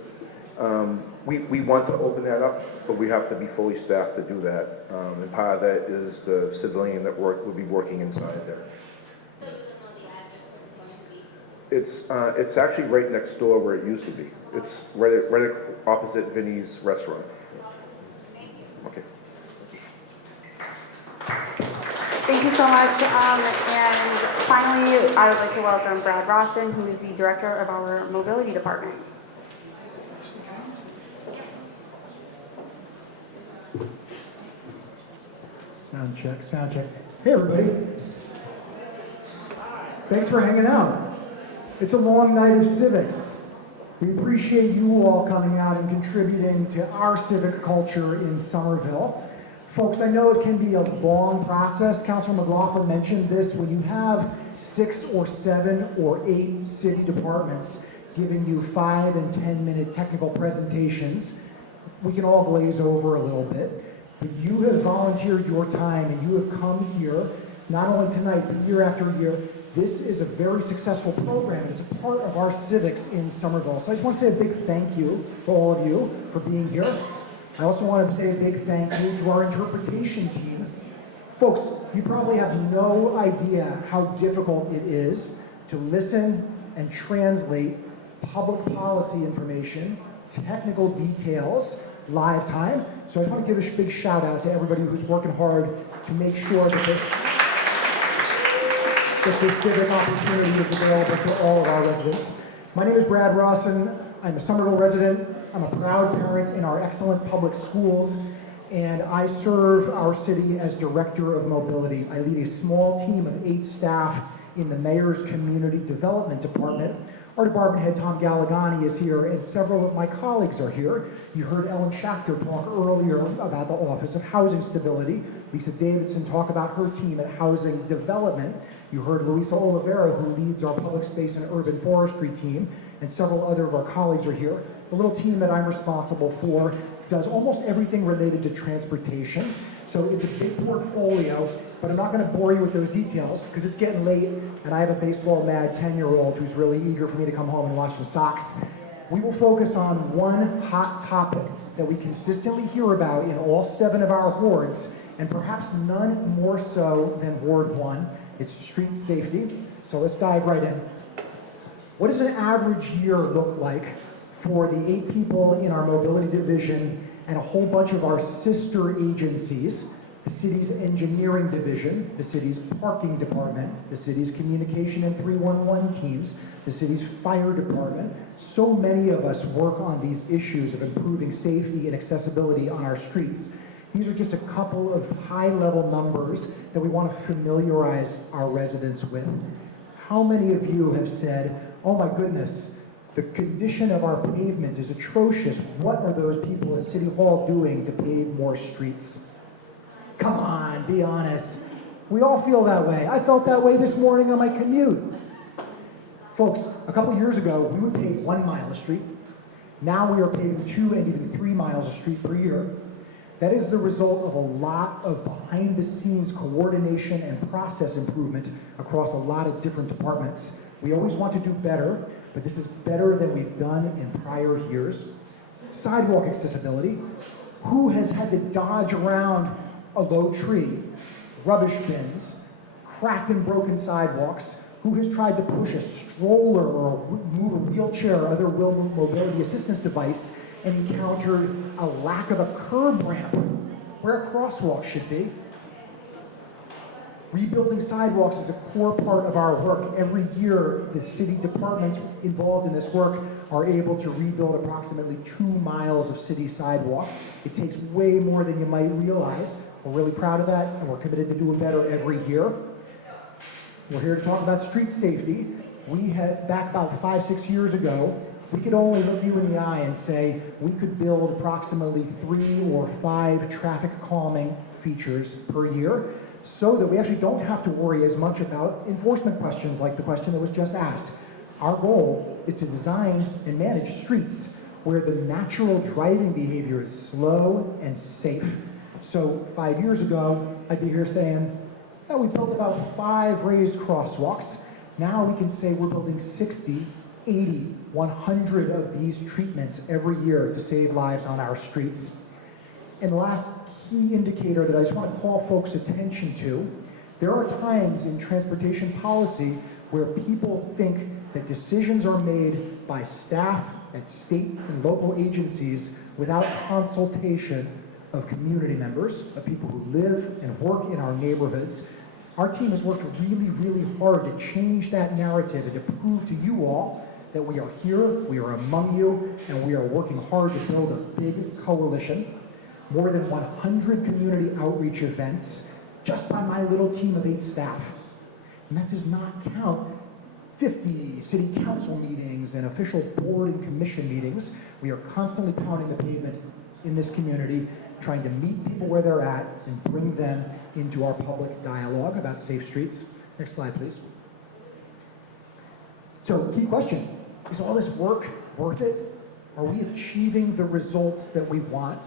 We want to open that up, but we have to be fully staffed to do that. And part of that is the civilian that will be working inside there. So you don't know the address where it's going to be? It's actually right next door where it used to be. It's right opposite Vinny's restaurant. Okay. Thank you so much. And finally, I would like to welcome Brad Rawson, who is the director of our mobility department. Sound check, sound check. Hey, everybody. Thanks for hanging out. It's a long night of civics. We appreciate you all coming out and contributing to our civic culture in Somerville. Folks, I know it can be a long process. Councilor McLaughlin mentioned this. When you have 6 or 7 or 8 city departments giving you 5 and 10-minute technical presentations, we can all glaze over a little bit. But you have volunteered your time and you have come here, not only tonight, but year after year. This is a very successful program. It's a part of our civics in Somerville. So I just want to say a big thank you to all of you for being here. I also want to say a big thank you to our interpretation team. Folks, you probably have no idea how difficult it is to listen and translate public policy information, technical details, live time. So I just want to give a big shout out to everybody who's working hard to make sure that this civic opportunity is available to all of our residents. My name is Brad Rawson. I'm a Somerville resident. I'm a proud parent in our excellent public schools, and I serve our city as Director of Mobility. I lead a small team of 8 staff in the Mayor's Community Development Department. Our department head, Tom Galligani, is here, and several of my colleagues are here. You heard Ellen Schachter talk earlier about the Office of Housing Stability. Lisa Davidson talk about her team at Housing Development. You heard Luisa Oliveira, who leads our Public Space and Urban Forestry team, and several other of our colleagues are here. The little team that I'm responsible for does almost everything related to transportation. So it's a big portfolio, but I'm not going to bore you with those details because it's getting late and I have a baseball mad 10-year-old who's really eager for me to come home and watch some Sox. We will focus on one hot topic that we consistently hear about in all 7 of our wards, and perhaps none more so than Ward 1. It's street safety. So let's dive right in. What does an average year look like for the 8 people in our mobility division and a whole bunch of our sister agencies, the city's engineering division, the city's parking department, the city's communication and 311 teams, the city's fire department? So many of us work on these issues of improving safety and accessibility on our streets. These are just a couple of high-level numbers that we want to familiarize our residents with. How many of you have said, oh my goodness, the condition of our pavement is atrocious. What are those people at City Hall doing to pave more streets? Come on, be honest. We all feel that way. I felt that way this morning on my commute. Folks, a couple years ago, we would pave 1 mile a street. Now we are paving 2 and even 3 miles a street per year. That is the result of a lot of behind-the-scenes coordination and process improvement across a lot of different departments. We always want to do better, but this is better than we've done in prior years. Sidewalk accessibility. Who has had to dodge around a low tree, rubbish bins, cracked and broken sidewalks? Who has tried to push a stroller or move a wheelchair or other mobility assistance device and encountered a lack of a curb ramp where a crosswalk should be? Rebuilding sidewalks is a core part of our work. Every year, the city departments involved in this work are able to rebuild approximately 2 miles of city sidewalk. It takes way more than you might realize. We're really proud of that, and we're committed to doing better every year. We're here to talk about street safety. We had, back about 5-6 years ago, we could only look you in the eye and say we could build approximately 3 or 5 traffic calming features per year, so that we actually don't have to worry as much about enforcement questions like the question that was just asked. Our goal is to design and manage streets where the natural driving behavior is slow and safe. So 5 years ago, I'd be here saying, oh, we built about 5 raised crosswalks. Now we can say we're building 60, 80, 100 of these treatments every year to save lives on our streets. And the last key indicator that I just want to call folks' attention to, there are times in transportation policy where people think that decisions are made by staff at state and local agencies without consultation of community members, of people who live and work in our neighborhoods. Our team has worked really, really hard to change that narrative and to prove to you all that we are here, we are among you, and we are working hard to build a big coalition. More than 100 community outreach events just by my little team of 8 staff. And that does not count 50 city council meetings and official board and commission meetings. We are constantly pounding the pavement in this community, trying to meet people where they're at and bring them into our public dialogue about safe streets. Next slide, please. So, key question, is all this work worth it? Are we achieving the results that we want?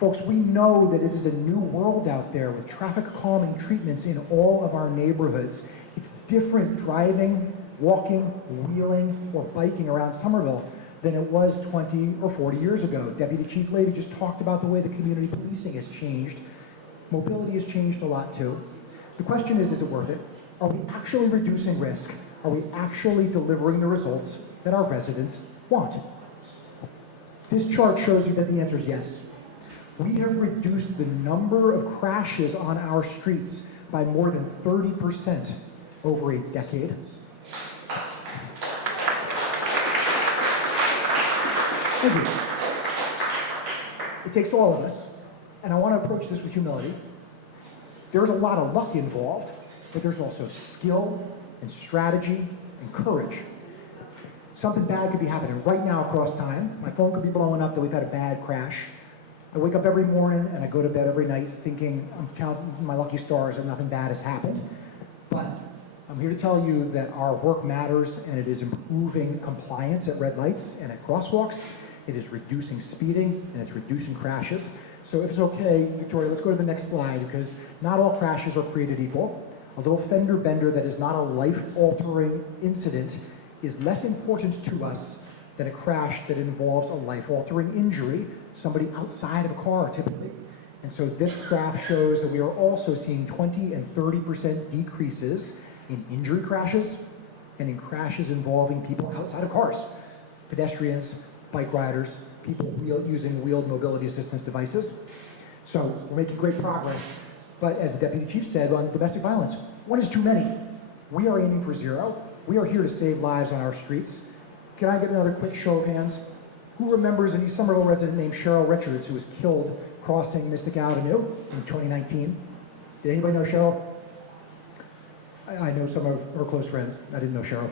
Folks, we know that it is a new world out there with traffic calming treatments in all of our neighborhoods. It's different driving, walking, wheeling, or biking around Somerville than it was 20 or 40 years ago. Deputy Chief Levy just talked about the way the community policing has changed. Mobility has changed a lot too. The question is it worth it? Are we actually reducing risk? Are we actually delivering the results that our residents want? This chart shows you that the answer is yes. We have reduced the number of crashes on our streets by more than 30% over a decade. Thank you. It takes all of us, and I want to approach this with humility. There's a lot of luck involved, but there's also skill and strategy and courage. Something bad could be happening right now across time. My phone could be blowing up that we've had a bad crash. I wake up every morning and I go to bed every night thinking I'm counting my lucky stars and nothing bad has happened. But I'm here to tell you that our work matters and it is improving compliance at red lights and at crosswalks. It is reducing speeding and it's reducing crashes. So if it's okay, Victoria, let's go to the next slide because not all crashes are created equal. A little fender bender that is not a life-altering incident is less important to us than a crash that involves a life-altering injury, somebody outside of a car typically. And so this graph shows that we are also seeing 20 and 30% decreases in injury crashes and in crashes involving people outside of cars, pedestrians, bike riders, people using wheeled mobility assistance devices. So we're making great progress. But as the Deputy Chief said on domestic violence, one is too many. We are aiming for 0. We are here to save lives on our streets. Can I get another quick show of hands? Who remembers an East Somerville resident named Cheryl Richards who was killed crossing Mystic Avenue in 2019? Did anybody know Cheryl? I know some of her close friends. I didn't know Cheryl.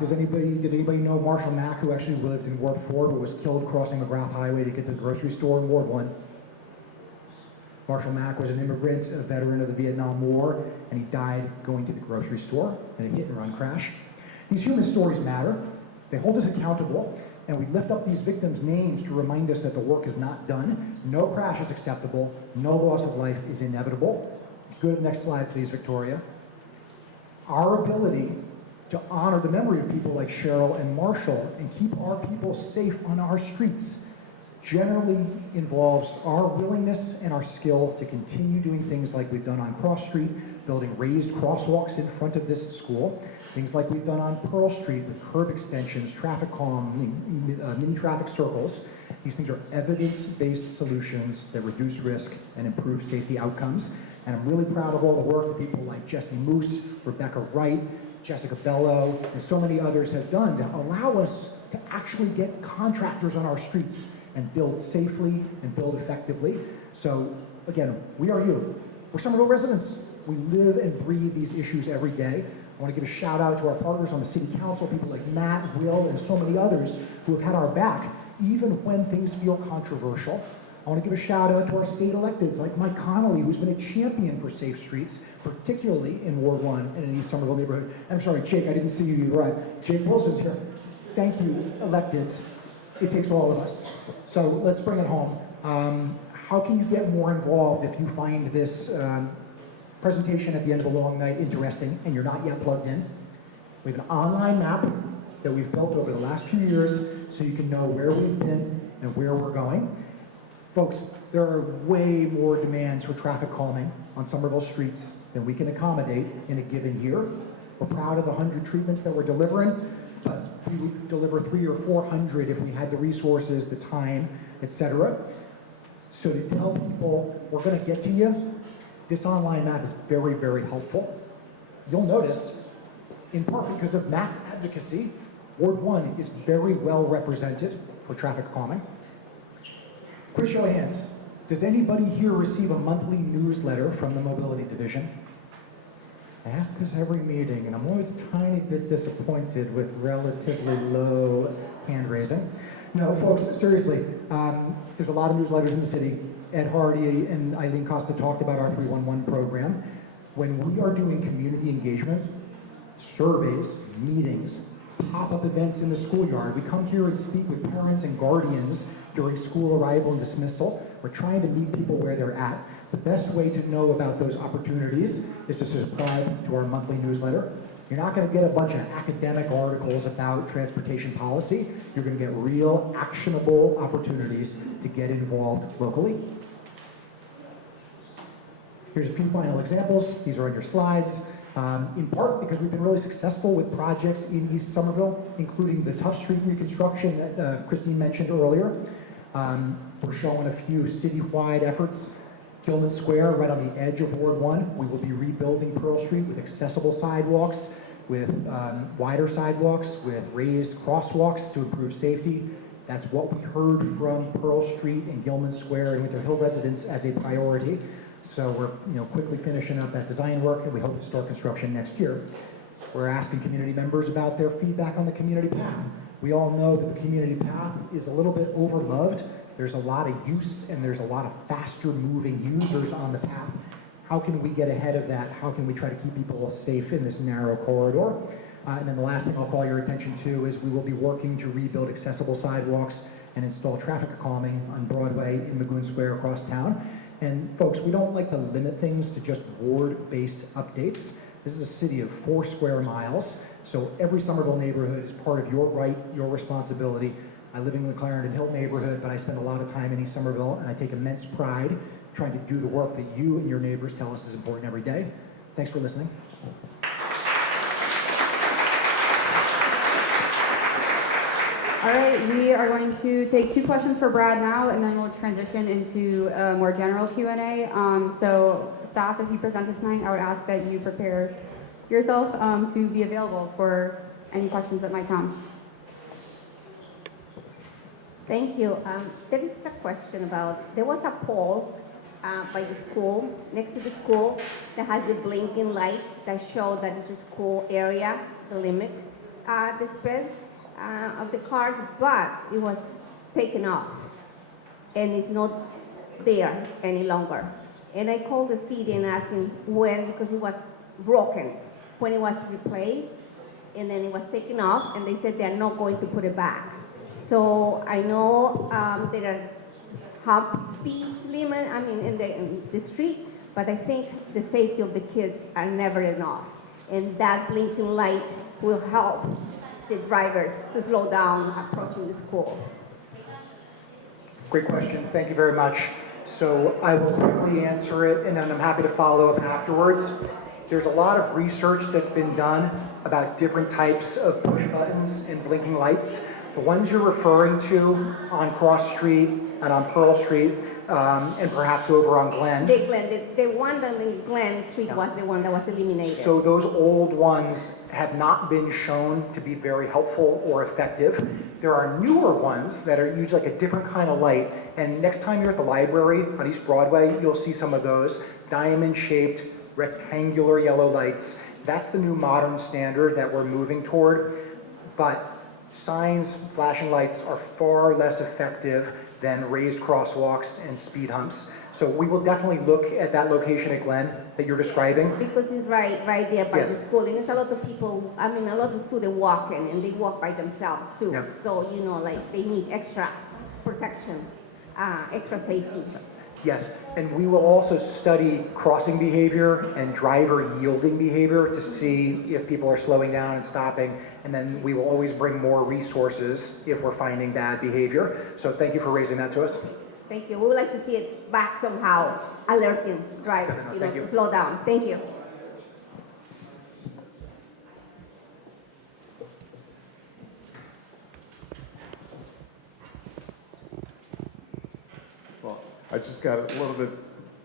Did anybody know Marshall Mack, who actually lived in Ward 4 but was killed crossing McGrath Highway to get to the grocery store in Ward 1? Marshall Mack was an immigrant, a veteran of the Vietnam War, and he died going to the grocery store in a hit-and-run crash. These human stories matter. They hold us accountable, and we lift up these victims' names to remind us that the work is not done. No crash is acceptable. No loss of life is inevitable. Go to the next slide, please, Victoria. Our ability to honor the memory of people like Cheryl and Marshall and keep our people safe on our streets generally involves our willingness and our skill to continue doing things like we've done on Cross Street, building raised crosswalks in front of this school, things like we've done on Pearl Street with curb extensions, traffic calming, mini traffic circles. These things are evidence-based solutions that reduce risk and improve safety outcomes. And I'm really proud of all the work that people like Jesse Moose, Rebecca Wright, Jessica Bello, and so many others have done to allow us to actually get contractors on our streets and build safely and build effectively. So again, we are you. We're Somerville residents. We live and breathe these issues every day. I want to give a shout out to our partners on the city council, people like Matt, Will, and so many others who have had our back, even when things feel controversial. I want to give a shout out to our state electeds like Mike Connolly, who's been a champion for safe streets, particularly in Ward 1 and in East Somerville neighborhood. I'm sorry, Jake, I didn't see you arrive. Jake Wilson's here. Thank you, electeds. It takes all of us. So let's bring it home. How can you get more involved if you find this presentation at the end of a long night interesting and you're not yet plugged in? We have an online map that we've built over the last few years so you can know where we've been and where we're going. Folks, there are way more demands for traffic calming on Somerville streets than we can accommodate in a given year. We're proud of the 100 treatments that we're delivering, but we would deliver 300 or 400 if we had the resources, the time, etc. So to tell people we're going to get to you, this online map is very, very helpful. You'll notice, in part because of Matt's advocacy, Ward 1 is very well represented for traffic calming. Quick show of hands. Does anybody here receive a monthly newsletter from the Mobility Division? I ask this every meeting, and I'm always a tiny bit disappointed with relatively low hand raising. No, folks, seriously, there's a lot of newsletters in the city. Ed Hardy and Eileen Costa talked about our 311 program. When we are doing community engagement, surveys, meetings, pop-up events in the schoolyard, we come here and speak with parents and guardians during school arrival and dismissal. We're trying to meet people where they're at. The best way to know about those opportunities is to subscribe to our monthly newsletter. You're not going to get a bunch of academic articles about transportation policy. You're going to get real, actionable opportunities to get involved locally. Here's a few final examples. These are on your slides. In part because we've been really successful with projects in East Somerville, including the Tough Street reconstruction that Christine mentioned earlier. We're showing a few citywide efforts. Gilman Square, right on the edge of Ward 1, we will be rebuilding Pearl Street with accessible sidewalks, with wider sidewalks, with raised crosswalks to improve safety. That's what we heard from Pearl Street and Gilman Square and Winter Hill residents as a priority. So we're quickly finishing up that design work, and we hope to start construction next year. We're asking community members about their feedback on the community path. We all know that the community path is a little bit overloved. There's a lot of use, and there's a lot of faster moving users on the path. How can we get ahead of that? How can we try to keep people safe in this narrow corridor? And then the last thing I'll call your attention to is we will be working to rebuild accessible sidewalks and install traffic calming on Broadway in Magoon Square across town. And folks, we don't like to limit things to just ward-based updates. This is a city of 4 square miles, so every Somerville neighborhood is part of your right, your responsibility. I live in the Clarendon Hill neighborhood, but I spend a lot of time in East Somerville, and I take immense pride trying to do the work that you and your neighbors tell us is important every day. Thanks for listening. All right, we are going to take 2 questions for Brad now, and then we'll transition into a more general Q&A. So staff, if you presented tonight, I would ask that you prepare yourself to be available for any questions that might come. Thank you. There is a question about, there was a poll by the school, next to the school, that has the blinking lights that show that it's a school area, the limit, the spread of the cars, but it was taken off and it's not there any longer. And I called the city and asked him when, because it was broken, when it was replaced, and then it was taken off, and they said they're not going to put it back. So I know there are half speed limit, in the street, but I think the safety of the kids are never enough. And that blinking light will help the drivers to slow down approaching the school. Great question. Thank you very much. So I will quickly answer it, and then I'm happy to follow up afterwards. There's a lot of research that's been done about different types of push buttons and blinking lights. The ones you're referring to on Cross Street and on Pearl Street, and perhaps over on Glen. The one that in Glen Street was the one that was eliminated. So those old ones have not been shown to be very helpful or effective. There are newer ones that are use like a different kind of light, and next time you're at the library on East Broadway, you'll see some of those diamond-shaped, rectangular yellow lights. That's the new modern standard that we're moving toward, but signs, flashing lights are far less effective than raised crosswalks and speed humps. So we will definitely look at that location at Glen that you're describing. Because it's right there by Yes. the school, and it's a lot of people, a lot of students walking, and they walk by themselves too. Yep. So, they need extra protection, extra safety. Yes, and we will also study crossing behavior and driver yielding behavior to see if people are slowing down and stopping, and then we will always bring more resources if we're finding bad behavior. So thank you for raising that to us. Thank you. We would like to see it back somehow, alerting drivers, Thank you. to slow down. Thank you. Well, I just got a little bit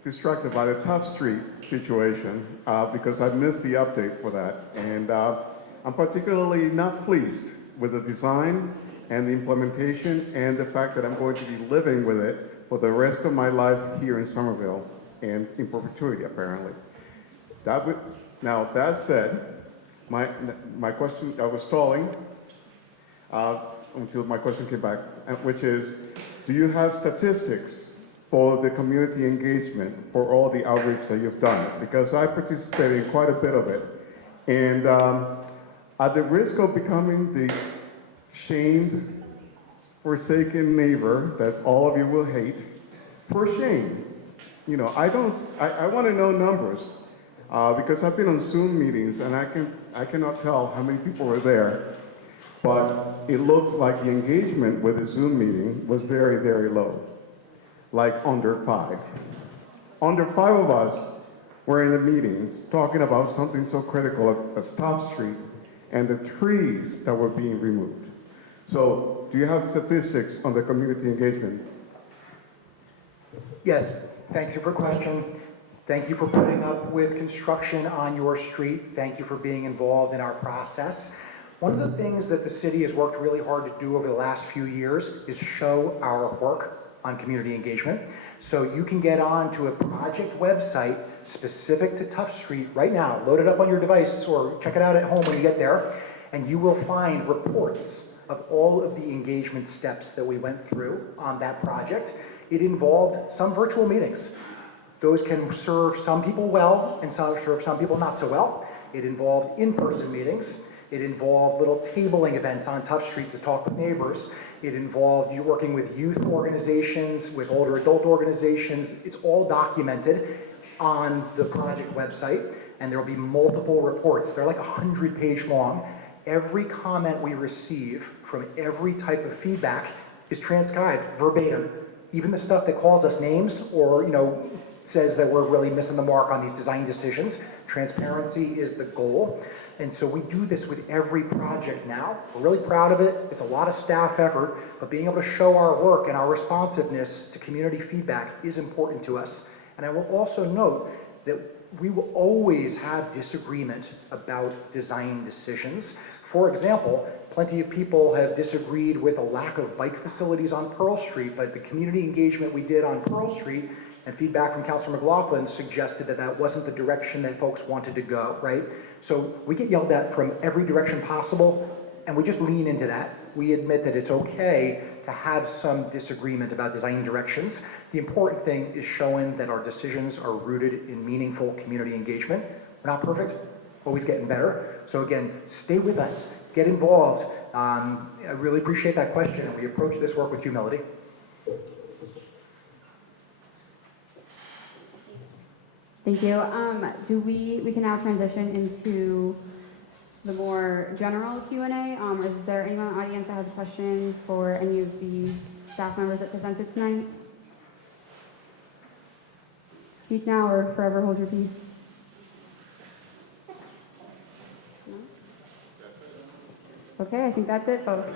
distracted by the Tough Street situation because I missed the update for that. And I'm particularly not pleased with the design and the implementation and the fact that I'm going to be living with it for the rest of my life here in Somerville and in perpetuity, apparently. Now, that said, my question, I was stalling until my question came back, which is, do you have statistics for the community engagement for all the outreach that you've done? Because I participated in quite a bit of it. And at the risk of becoming the shamed, forsaken neighbor that all of you will hate, for shame. I want to know numbers because I've been on Zoom meetings and I cannot tell how many people were there, but it looked like the engagement with the Zoom meeting was very, very low, like under 5. Under 5 of us were in the meetings talking about something so critical as Top Street and the trees that were being removed. So, do you have statistics on the community engagement? Yes, thank you for the question. Thank you for putting up with construction on your street. Thank you for being involved in our process. One of the things that the city has worked really hard to do over the last few years is show our work on community engagement. So you can get on to a project website specific to Tough Street right now. Load it up on your device or check it out at home when you get there, and you will find reports of all of the engagement steps that we went through on that project. It involved some virtual meetings. Those can serve some people well and serve some people not so well. It involved in-person meetings. It involved little tabling events on Tough Street to talk with neighbors. It involved you working with youth organizations, with older adult organizations. It's all documented on the project website, and there will be multiple reports. They're like 100-page long. Every comment we receive from every type of feedback is transcribed verbatim. Even the stuff that calls us names or, says that we're really missing the mark on these design decisions. Transparency is the goal. And so we do this with every project now. We're really proud of it. It's a lot of staff effort, but being able to show our work and our responsiveness to community feedback is important to us. And I will also note that we will always have disagreement about design decisions. For example, plenty of people have disagreed with a lack of bike facilities on Pearl Street, but the community engagement we did on Pearl Street And feedback from Councilor McLaughlin suggested that that wasn't the direction that folks wanted to go, right? So we get yelled at from every direction possible, and we just lean into that. We admit that it's okay to have some disagreement about design directions. The important thing is showing that our decisions are rooted in meaningful community engagement. We're not perfect, always getting better. So again, stay with us, get involved. I really appreciate that question, and we approach this work with humility. Thank you. We can now transition into the more general Q&A. Is there anyone in the audience that has a question for any of the staff members that presented tonight? Speak now or forever hold your peace. No? Okay, I think that's it, folks.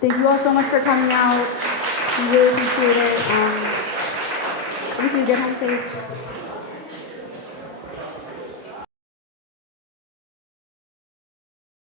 Thank you all so much for coming out. We really appreciate it. Thank you. Get home safe.